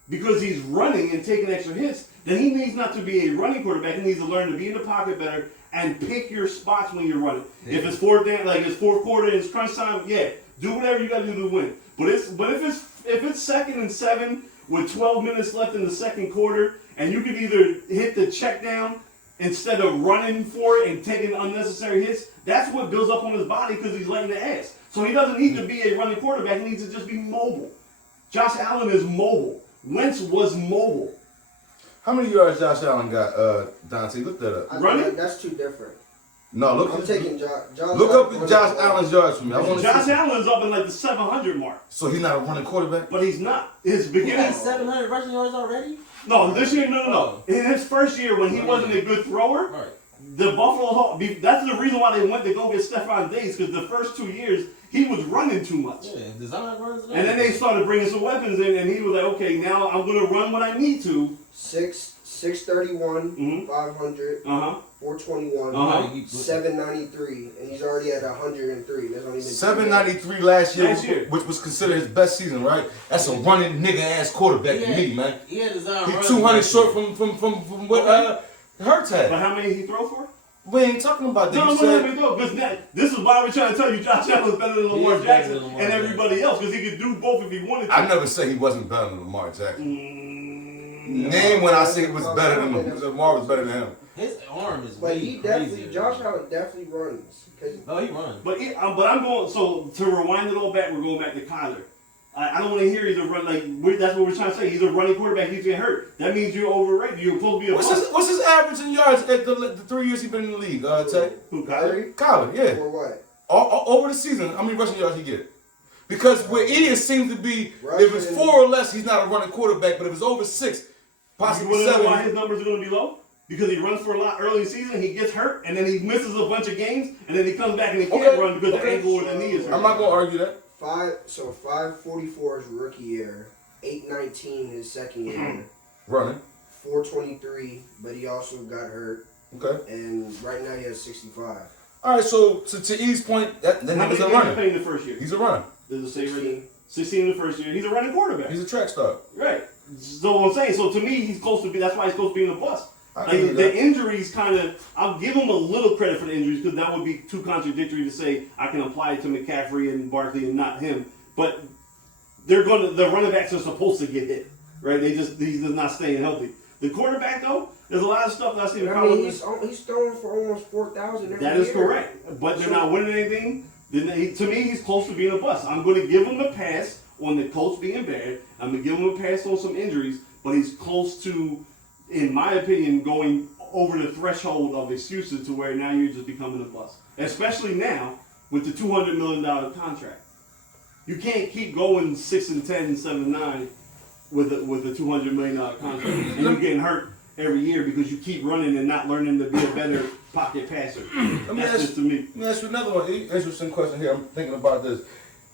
because he's running and taking extra hits, then he needs not to be a running quarterback. He needs to learn to be in the pocket better and pick your spots when you're running. If it's fourth quarter and it's crunch time, yeah, do whatever you got to do to win. But if it's 2nd and 7 with 12 minutes left in the second quarter, and you can either hit the check down instead of running for it and taking unnecessary hits, that's what builds up on his body because he's laying the ass. So he doesn't need to be a running quarterback. He needs to just be mobile. Josh Allen is mobile. Wentz was mobile. How many yards Josh Allen got, Dante? Look that up. Running? That's too different. No, look. I'm taking Josh. Look up Josh Allen's yards for me. I want to Josh see. Allen's up in like the 700 mark, So he's not a running quarterback? but he's not. His He beginning. got 700 rushing yards already. No, this year, no. In his first year, when he wasn't a good thrower, Right. the Buffalo Hawks, that's the reason why they went to go get Stephon Diggs, because the first 2 years, he was running too much. Yeah, design runs. And then they started bringing some weapons in, and he was like, okay, now I'm going to run when I need to. 631, Mhm. 500, Uh-huh. 421, Uh-huh. 793, and he's already at 103. That's only been 793 last year, Last year. which was considered his best season, right? That's a running nigga ass quarterback to me, man. He had design He's runs. 200 short from what Hurts But had. how many did he throw for? We ain't talking about that. No, You no, said- let me go. Because this is why we're trying to tell you Josh Allen's better than Lamar is better Jackson than Lamar and Jackson. everybody else, because he could do both if he wanted to. I never say he wasn't better than Lamar Jackson. No. Name when I say he was better than him. Lamar was better than him. His arm is But way he crazier. definitely, Josh Allen definitely runs. 'Cause No, he runs. But I'm going. So to rewind it all back, we're going back to Kyler. I don't want to hear he's a run that's what we're trying to say. He's a running quarterback. He's getting hurt. That means you're overrated. You're supposed to be a bust. What's his average in yards at the 3 years he's been in the league? Tay? Who, Kyler? Kyler, yeah. Or what? Over the season, how many rushing yards he get? Because where idiots seem to be, if it's Rushing. 4 or less, he's not a running quarterback. But if it's over 6, You possibly want to know why 7, his numbers are going to be low? Because he runs for a lot early in the season, he gets hurt, and then he misses a bunch of games, and then he comes back and he can't Okay, run because the okay. ankle or the knee is hurt. I'm not gonna argue that. 544 is rookie year, 819 his second year, Running, 423, but he also got hurt, okay. and right now he has 65. All right, so to E's point, that How many nigga's a games he runner. played in the first year? He's a runner. Does it say right? 16 in the first year. He's a running quarterback. He's a track star. Right. So what I'm saying, so to me, he's close to be. That's why he's close to being a bust. I Like, agree with the that. injuries kind of, I'll give him a little credit for the injuries because that would be too contradictory to say I can apply it to McCaffrey and Barkley and not him. But the running backs are supposed to get hit, right? He's just not staying healthy. The quarterback though, there's a lot of stuff that I see. I mean, he's throwing for almost 4,000 every That is year. correct, but they're not winning anything. Then to me, he's close to being a bust. I'm going to give him a pass on the Colts being bad. I'm going to give him a pass on some injuries, but he's close to, in my opinion, going over the threshold of excuses to where now you're just becoming a bust. Especially now with the $200 million contract. You can't keep going 6-10 and 7-9 with a $200 million contract, and you're getting hurt every year because you keep running and not learning to be a better pocket passer. That's just to me. Let me ask you another one. Interesting question here. I'm thinking about this.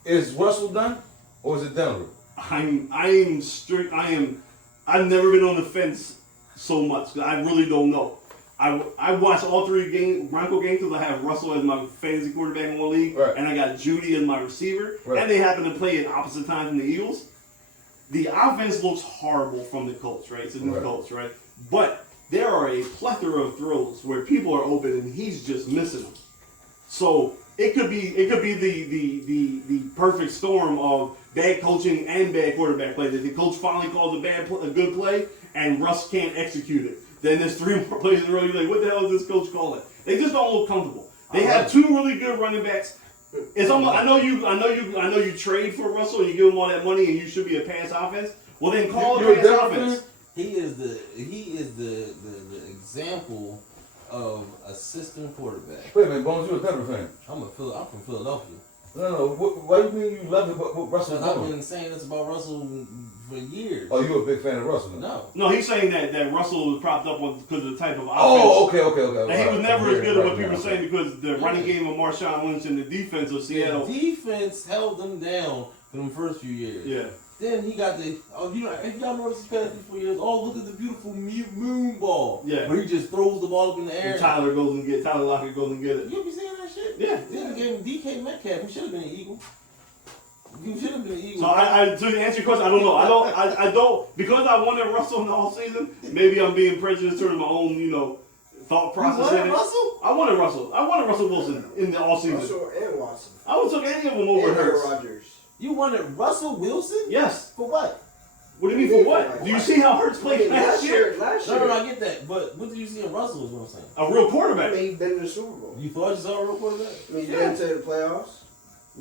Is Russell done, or is it Denver? I am I've never been on the fence so much. 'Cause I really don't know. I watched all 3 Bronco games because I have Russell as my fantasy quarterback in one league, Right. and I got Judy as my receiver, Right. and they happen to play at opposite times from the Eagles. The offense looks horrible from the Colts, right? It's a new Right. Colts, right? But there are a plethora of throws where people are open and he's just missing them. So it could be the perfect storm of bad coaching and bad quarterback play. That the coach finally calls a good play and Russ can't execute it. Then there's 3 more plays in a row. You're like, what the hell is this coach calling? They just don't look comfortable. They have 2 really good running backs. It's almost. I know you trade for Russell and you give him all that money and you should be a pass offense. Well, then call You're a a pass Denver offense. He is the example of a system quarterback. Wait a minute, Bones, you're a Denver fan. I'm from Philadelphia. No. Why do you mean you love it? What Russell Because I've doing? been saying this about Russell for years. Oh, you're a big fan of Russell? Then? No. No, he's saying that Russell was propped up because of the type of offense. Oh, okay. And he was never as good as what people were saying saying. because the running game of Marshawn Lynch and the defense of Seattle. The defense held them down for them first few years. Yeah. Then he got if y'all notice his past 4 years, look at the beautiful moon ball. Yeah. Where he just throws the ball up in the air. And Tyler Lockett goes and get it. You be seeing that shit? Yeah. Then they gave him DK Metcalf, who should have been an Eagle. You should have been an Eagle. So to answer your question, I don't know. I don't because I wanted Russell in the whole season. Maybe I'm being prejudiced towards my own, thought process. You wanted Russell? I wanted Russell. I wanted Russell Wilson in the all season. Russell and Watson. I would have took any of them over And Aaron Hurts. Rodgers. You wanted Russell Wilson? Yes. For what? What do you mean for what? Do you see how Hurts played last year? Last year. No, I get that. But what did you see in Russell is what I'm saying. A real I quarterback. mean, he's been in the Super Bowl. You thought you saw a real quarterback? I mean, he's been to the playoffs.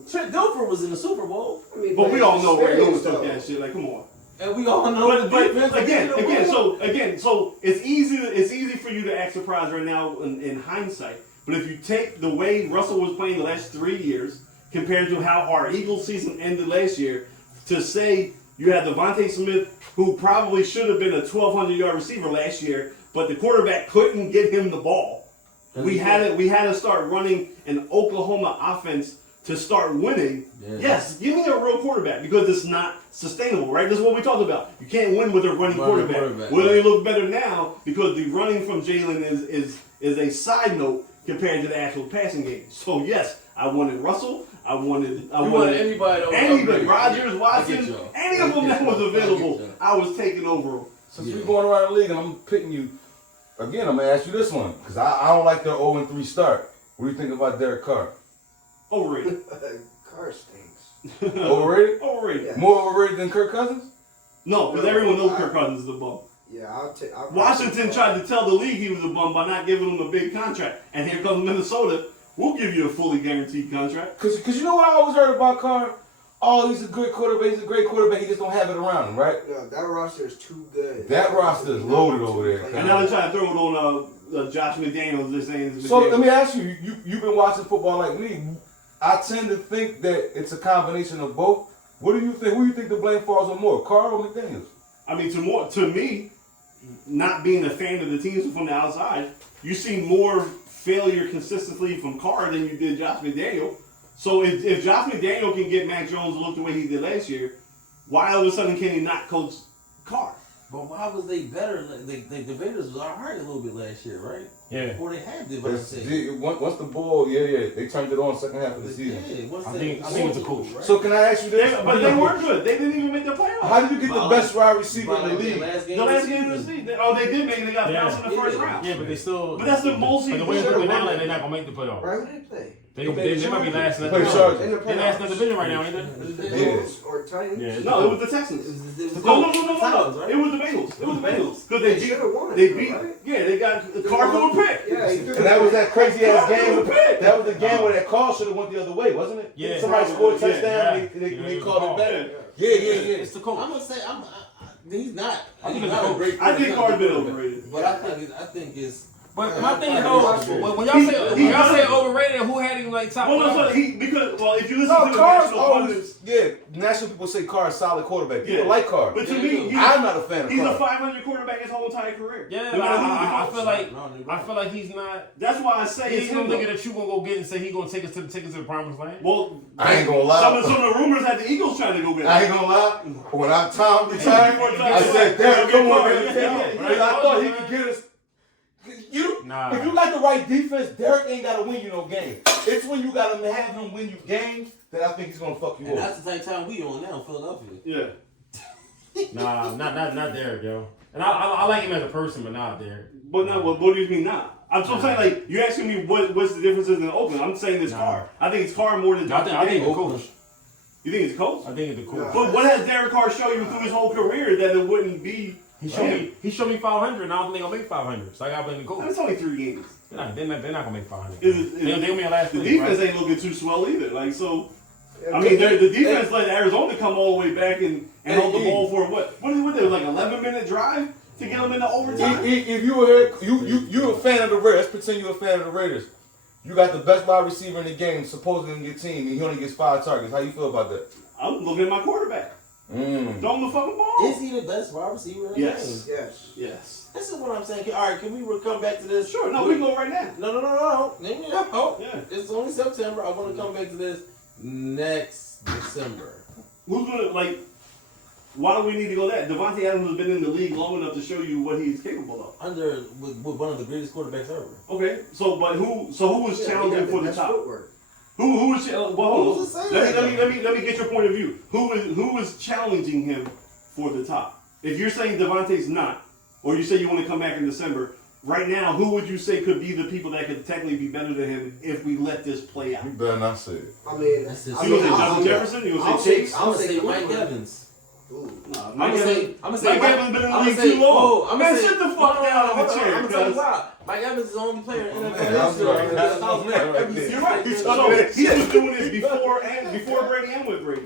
Trent Dilfer was in the Super Bowl. I mean, But we all know Ray Lewis took though. that shit. Like, come on. And we all know But again, so it's easy for you to act surprised right now in hindsight. But if you take the way Russell was playing the last 3 years compared to how our Eagles season ended last year, to say you had Devontae Smith, who probably should have been a 1,200-yard receiver last year, but the quarterback couldn't get him the ball. We had to start running an Oklahoma offense to start winning. Yeah. Yes, give me a real quarterback because it's not sustainable, right? This is what we talked about. You can't win with a running quarterback. Well, they look better now because the running from Jalen is a side note compared to the actual passing game. So yes, I wanted Russell. I wanted anybody, Rodgers, Watson, any of them that was available. I was taking over them. Since we're going around the league and I'm picking you, again, I'm going to ask you this one because I don't like their 0-3 start. What do you think about Derek Carr? Overrated. Carr stinks. Overrated? Overrated. Yeah. More overrated than Kirk Cousins? No, because everyone knows Kirk Cousins is a bum. Yeah, I'll Washington tried to tell the league he was a bum by not giving him a big contract. And here comes Minnesota. We'll give you a fully guaranteed contract. Because you know what I always heard about Carr? Oh, he's a good quarterback. He's a great quarterback. He just don't have it around him, right? No, that roster is too good. That roster is loaded over there. And now they're trying to throw it on Josh McDaniels. They're saying it's So McDaniels. let me ask you, you've been watching football like me. I tend to think that it's a combination of both. What do you think? Who do you think the blame falls on more, Carr or McDaniels? I mean, to me, not being a fan of the teams from the outside, you see more failure consistently from Carr than you did Josh McDaniel. So if Josh McDaniel can get Mac Jones to look the way he did last year, why all of a sudden can he not coach Carr? But why was they better? The Raiders was alright a little bit last year, right? Yeah. Before they had Devontae. Once the ball, they turned it on second half of the season. Yeah, I think it's a coach. right? So can I ask you this? But they weren't good. They didn't even make the playoffs. How did you get the best wide receiver in the league? The last game of the season. They did make it. They got bounced in the first round. Yeah, but they still. But that's the most. But the way it's looking now, like they're not gonna make the playoffs. Right, who did they play? They might be last in Play the Chargers. In the They're last in the division right now, ain't they? Bengals or Titans? Yeah. No, it was the Texans. No. It was the Bengals. It was the Bengals because They should have won. They beat. Yeah, they got the Carr threw a pick. Yeah, he threw And that was that crazy ass game. Pick. That was the game where that call should have went the other way, wasn't it? Yeah. Somebody scored a Yeah. touchdown. They called it back. Yeah. It's the coach. I'm gonna say he's not. I think He's it's not a a great. I think he's not Carr's a been good overrated. But I think it's But my thing is though, when y'all say overrated, who had him like top? Well, if you listen No, to the Carr's national always pundits, national people say Carr's a solid quarterback. People Yeah. like Carr. but to me, I'm not a fan of he's Carr. a 500 quarterback his whole entire career. Yeah, No matter who he I coaches. feel like he's not. That's why I say He's it's no him. nigga though. that you gonna go get and say he gonna take us to the promised land. Well, I ain't gonna lie. Some of the rumors had the Eagles trying to go get I him. ain't gonna lie. When Tom retired, I said, Yeah, "Derek, come on, yeah, man." yeah. Because I thought he could get us. Nah. If you like the right defense, Derek ain't gotta win you no game. It's when you gotta have him win you games that I think he's gonna fuck you And up. that's the same time we on now, Philadelphia. Yeah. Nah, not Derek, yo. And I like him as a person, but not Derek. But now, what do you mean not? I'm saying, like, you're asking me what's the differences in Oakland. I'm saying it's Carr. I think it's Carr more than I think the Oakland. coach. You think it's Coach? I think it's the coach. But what has Derek Carr shown you through his whole career that it wouldn't be? He showed me 500, and I don't think I'll make 500. So I gotta blame the coach. It's only 3 games. They're not gonna make 500. They'll They'll be a last The place, defense right? ain't looking too swell either. Like, so, I mean, the defense let Arizona come all the way back and hold the ball for what they like 11-minute drive to get them into overtime. If you were here, you're a fan of the Raiders. Let's pretend you're a fan of the Raiders. You got the best wide receiver in the game, supposedly in your team, and he only gets 5 targets. How you feel about that? I'm looking at my quarterback. Throw him the fucking ball. Is he the best wide receiver in the Yes. game? Yes. Yes. This is what I'm saying. All right, can we come back to this? Sure. No, we can go right now. No. Yeah. It's only September. I want to come back to this next December. Who's gonna like? Why do we need to go that? Devontae Adams has been in the league long enough to show you what he's capable of. With one of the greatest quarterbacks ever. Okay, so who was challenging for the top? Footwork. Who was hold Who's on. to say Let me get your point of view. Who was challenging him for the top? If you're saying Devontae's not, or you say you want to come back in December, right now, who would you say could be the people that could technically be better than him if we let this play out? You better not say it. I mean, That's You gonna say Justin Jefferson? You gonna say Chase? I'm gonna say Cooper. Mike Evans. Ooh. I'm gonna say Mike Evans been in the I'ma league say- too long. I'ma Man, say- sit the fuck down in the chair. I'm gonna tell you cuz. why. Mike Evans is the only player in Man, NFL I'm history. sorry. That's my man right there. You're right. He's So talking that he shit. was doing this before Brady and with Brady,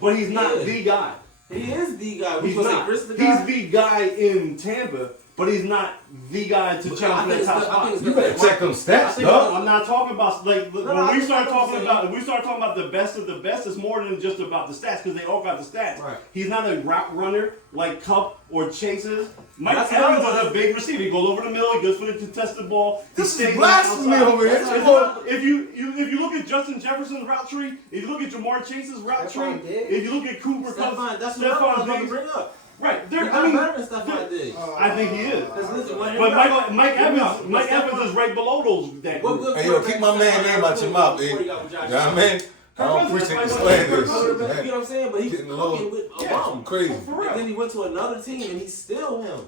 but he's not Yeah. the guy. He is the guy. He's He's not. Chris the guy. He's the guy in Tampa, but he's not the guy to I challenge think that top it's- I spot. think it's You better check them stats, dog. I'm not talking about like no, when I we think start that's talking what I'm about we start talking about the best of the best. It's more than just about the stats because they all got the stats. Right. He's not a route runner like Cup or Chases. Mike That's Evans what is a big receiver. He goes over the middle. He goes for the contested ball. He This stays is on the blasphemy outside. over here. That's what- If you look at Justin Jefferson's route tree, if you look at Jamar Chase's route tree, Stephon Diggs. if you look at Cooper Kupp's, That's what I was about to Diggs, bring up. right? He's They're, not I mean, better than Stephon Diggs. I think he is. Because listen, when But him- Mike Hear me Evans, out. Mike Stephon- Evans is right below those that What group. good Hey, yo, keep my quarterback name out your mouth, before eh? he got with Josh You know what I mean? I don't appreciate you Kirk slaying Cousins, this You know shit, what I'm saying? But he was Getting low. cooking with a Yeah. bum. Crazy. For real. And then he went to another team and he's still him.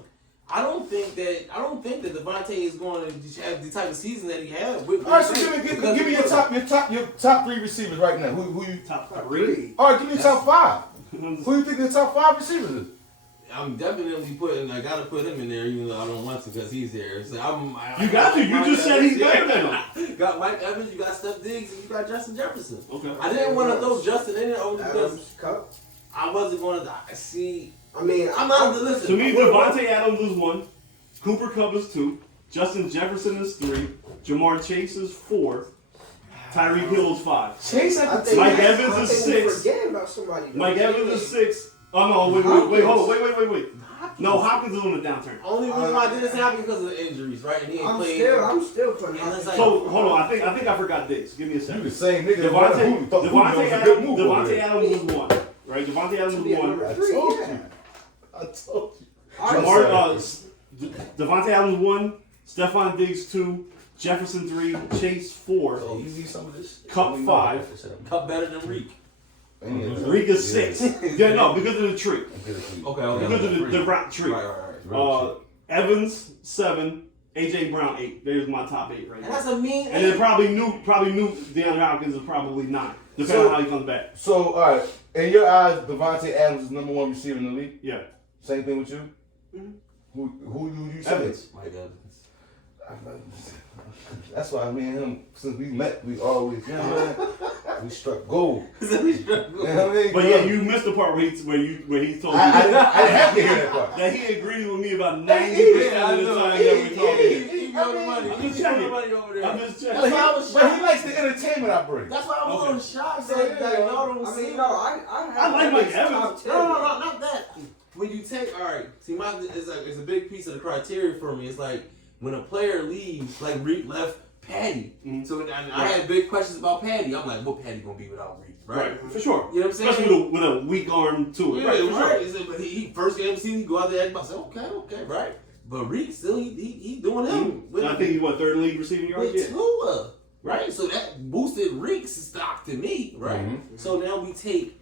I don't think that Devontae is going to have the type of season that he had. With All right, so give me your top 3 receivers right now. Who you? Top 3. All right, give me your top 5. Who you think the top 5 receivers is? I'm definitely I gotta put him in there, even though I don't want to because he's there. So You got to. You just said he's better than him. Got Mike Evans, you got Steph Diggs, and you got Justin Jefferson. Okay. I didn't want to throw Justin in there only because Adams, Cup. I wasn't going to see. I mean, I'm not to listen. To me, Devontae Adams is 1. Cooper Kupp is 2. Justin Jefferson is 3. Jamar Chase is 4. Tyreek Hill is 5. Chase I at the think Mike I Evans think is we 6. forgetting about somebody. Mike Evans is 6. Oh no! Wait! Hold on! Wait! No, Hopkins is on the downturn. Only reason why I did this happen because of the injuries, right? And he ain't played. I'm still putting. And it's like- So hold on. I think I forgot Diggs. Give me a You second. the same nigga. Devontae Devontae Adams was 1. Right? Devontae Adams was 1. I told you. I told you. Devontae Adams 1. Stephon Diggs 2. Jefferson 3. Chase 4. Oh, you need some of this? Cup 5. Cup better than Reek. Reek is 6. Yeah, no, because of the tree. Okay. Because of the route tree. Right. Evans 7. AJ Brown 8. There's my top 8 right And now. that's a mean. And then probably new DeAndre Hopkins is probably 9, depending on how he comes back. So, all right. In your eyes, Devontae Adams is number 1 receiver in the league. Yeah. Same thing with you. Mhm. Who you say? Evans. Mike Evans. That's why me and him, since we met, we always, you know what I mean? We struck gold. You know what I mean? But yeah, you missed the part where he told you I didn't have to hear that part. that he agrees with me about 90% of the time that we talking. keep you on the money. I'm He just keep you on the checking. money over there. I'm just checking. That's why I was But he shocked. likes the entertainment I bring. That's why I was Okay. on shock So, that y'all don't I see. mean, no, I like Mike Evans. top 10. No, not that. When you take, all right, see, it's a big piece of the criteria for me. It's like when a player leaves, like Reek left Patty. Mhm. So I had big questions about Patty. I'm like, what Patty gonna be without Reek, right? Right, for sure. You know what I'm saying? Especially with a weak arm to it. Yeah, Right, for sure. right. But he first game of the season, he go out there and I said, okay, right. But Reek still, he doing him. With, I think he was third league receiving yards. with Yeah. Tua, right? So that boosted Reek's stock to me, right? Mm-hmm. So now you take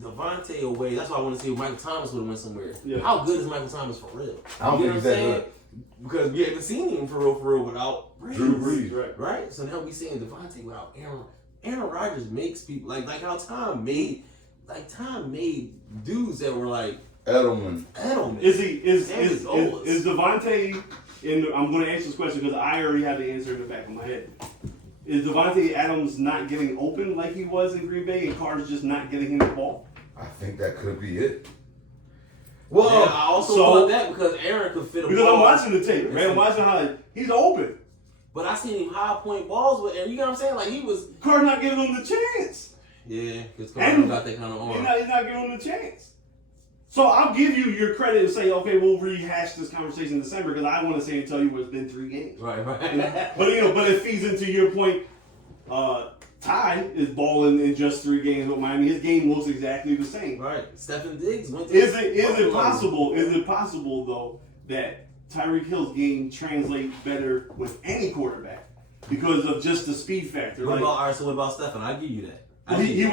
Devontae away. That's why I want to see if Michael Thomas would have went somewhere. Yeah. How good is Michael Thomas for real? I don't You know think what I'm he's that saying? Because we haven't seen him for real without Brees. Drew Brees. Right. Right? So now we seeing Devontae without Aaron. Aaron Rodgers makes people like how Tom made dudes that were like Edelman. Edelman. Is David Owens. Devontae in? I'm going to answer this question because I already have the answer in the back of my head. Is Devontae Adams not getting open like he was in Green Bay, and Carter's just not getting him the ball? I think that could be it. Well, Well, I also so- thought that because Aaron could fit a Because ball. I'm watching the tape, man. I'm watching how he's open. But I seen him high point balls with Aaron. You know what I'm saying? Like he was. Carter's not giving him the chance. Yeah, because And- Carter got that kind of arm. He's not giving him the chance. So I'll give you your credit and say, okay, we'll rehash this conversation in December because I want to say and tell you it's been 3 games. Right. But but it feeds into your point. Ty is balling in just 3 games with Miami. His game looks exactly the same. Right. Stephen Diggs went to Is it possible? Is it possible though that Tyreek Hill's game translates better with any quarterback because of just the speed factor? What Like, about, all right, so what about Stephen? I'll give you that. he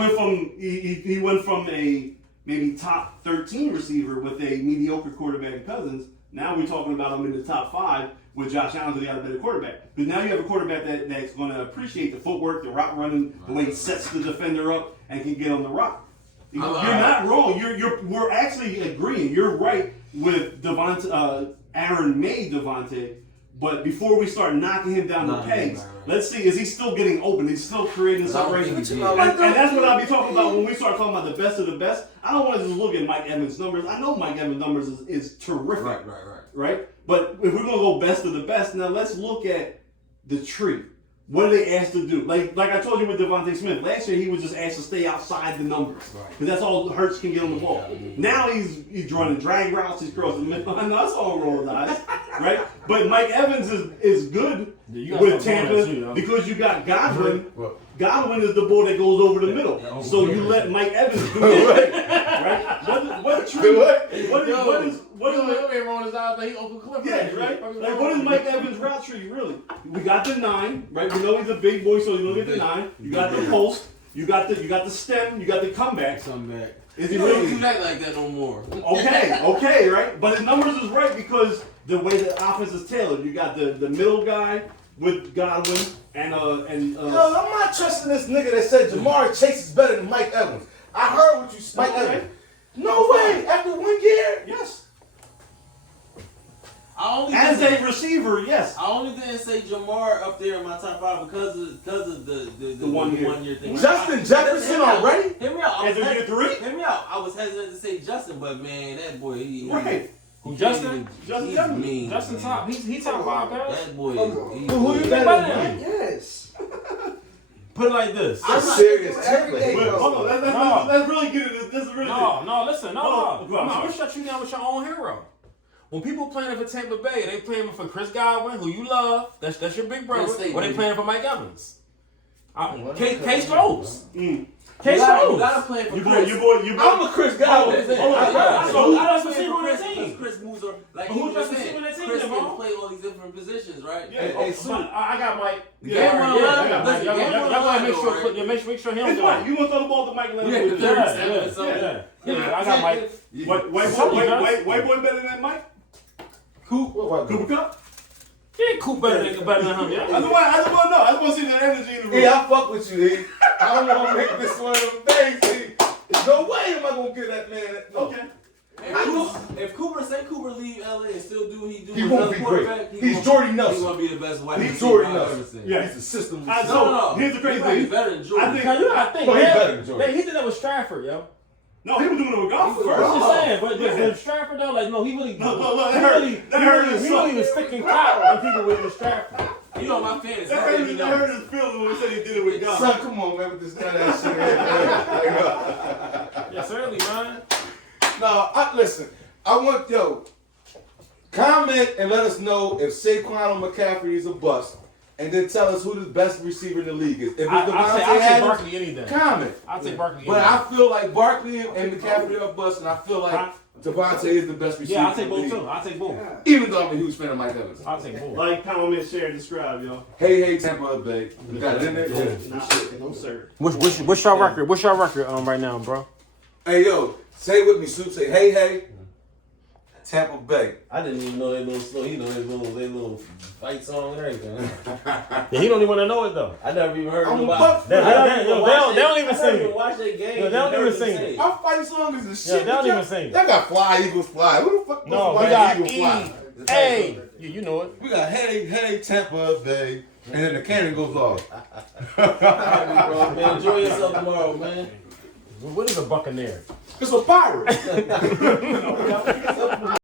went from a maybe top 13 receiver with a mediocre quarterback in Cousins. Now we're talking about him in the top 5 with Josh Allen because he got a better quarterback. But now you have a quarterback that's going to appreciate the footwork, the route running, the way he sets the defender up and can get on the rock. You're not wrong. We're actually agreeing. You're right with Devontae. Aaron made Devontae. But before we start knocking him down the pegs, let's see, is he still getting open? He's still creating separation. And that's what I'll be talking about when we start talking about the best of the best. I don't want to just look at Mike Evans' numbers. I know Mike Evans' numbers is terrific. Right? But if we're going to go best of the best, now let's look at the tree. What are they asked to do? Like I told you with Devontae Smith, last year he was just asked to stay outside the numbers. Because that's all Hurts can get on the ball. Now he's running drag routes, he's crossing the middle. I know that's all roll his eyes. Right? But Mike Evans is good with Tampa because you got Godwin. Godwin is the boy that goes over the middle. So you let Mike Evans do it. Right? What is rolling his eyes like he open clip. yeah, right? Like, what is Mike Evans' route tree, really? We got the 9, right? We know he's a big boy, so you don't get the 9. You got the post. You got the stem. You got the comeback. Is he You don't really? do that like that no more. Okay, right? But his numbers is right because the way the offense is tailored. You got the middle guy with Godwin and Yo, I'm not trusting this nigga that said Jamar Chase is better than Mike Evans. I heard what you said. Mike Evans. No way. After 1 year? yes. As a receiver, yes. I only didn't say Jamar up there in my top 5 because of the 1 year thing. Justin Jefferson already? Hear me out. As a year 3? Hear me out. I was hesitant to say Justin, but man, that boy, Right. Justin? Justin mean. Justin top. He top 5 guys. That boy. Who you Think better about than? it. Yes. Put it like this. I'm serious. Every day. But hold on, let's really get into this. Is really No, listen, Oh, go on, I'm sorry. gonna shut you down with your own hero. When people playing for Tampa Bay, they playing for Chris Godwin, who you love. That's your big brother. Yes, Or they playing for Mike Evans. Case closed. Mm. Case You closed. gotta play for You boy, Chris. you boy, you boy. I'm a Chris Godwin. Hold on. So I that's don't the play team for on Chris that team. because Chris moves on. Like But he who was just saying, receiving that team, Chris then, can bro? play all these different positions, right? Yeah. I got Mike. Game one, I got listen, Mike. Y'all game one, gotta make right? sure. Make sure he don't It's go. fine. You gonna throw the ball to Mike Leonard? Yeah. I got Mike. White boy better than Mike? Cooper Cup? Yeah, Coop better than him. Yeah. I just want to know. I just want to see that energy in the room. Yeah, I fuck with you, E. I don't want to make this one of them things, E. There's no way am I going to get that man that. No. Okay. If Cooper leave LA and still do what he do, He with won't another be great. quarterback, He's Jordy Nelson. He's gonna be the best wide He's receiver Jordy I've Nelson. ever seen. Yeah. He's the system. So here's the crazy He might be thing. better than I Jordan. think- Now, you know, I think Well, he's yeah, better than Jordan. He did that with Stratford, yo. No, he was doing it with golf I'm first. just saying, but the Stratford though, like no, he really, No, look, he really was sticking cop on people with Stratford. You know my fans. That hurt his feelings when he said he did it with golf. Son, come on, man, with this dumbass shit. Yeah, certainly, man. No, listen. I want comment and let us know if Saquon or McCaffrey is a bust, and then tell us who the best receiver in the league is. If it's I'll take Barkley any day. comment. I'll take Barkley. But I feel like Barkley and McCaffrey are bust, and I feel like Devontae is the best receiver. Yeah, I'll take in the both league. too. I'll take both. Even though I'm a huge fan of Mike Evans. I'll take both. Like, comment, share, describe, yo. Hey, Tampa Bay. You got it in there? Yeah. No, sir. What's your record? What's your record right now, bro? Hey, yo, say it with me, Soup. Say, hey, Tampa Bay. I didn't even know they little slow. You know they little fight song and everything. Yeah, he don't even want to know it though. I never even heard I'm nobody. buck- They don't even sing it. Watch their game. Yo, they don't even sing it. Our fight song is the shit. Yeah, they don't even sing it. Y'all got Fly Eagles Fly. Who the fuck No, was we got Fly Eagles Fly? Hey, you know it. We got hey, Tampa Bay. And then the cannon goes off. Bro, man, enjoy yourself tomorrow, man. What is a buccaneer? It's a pirate.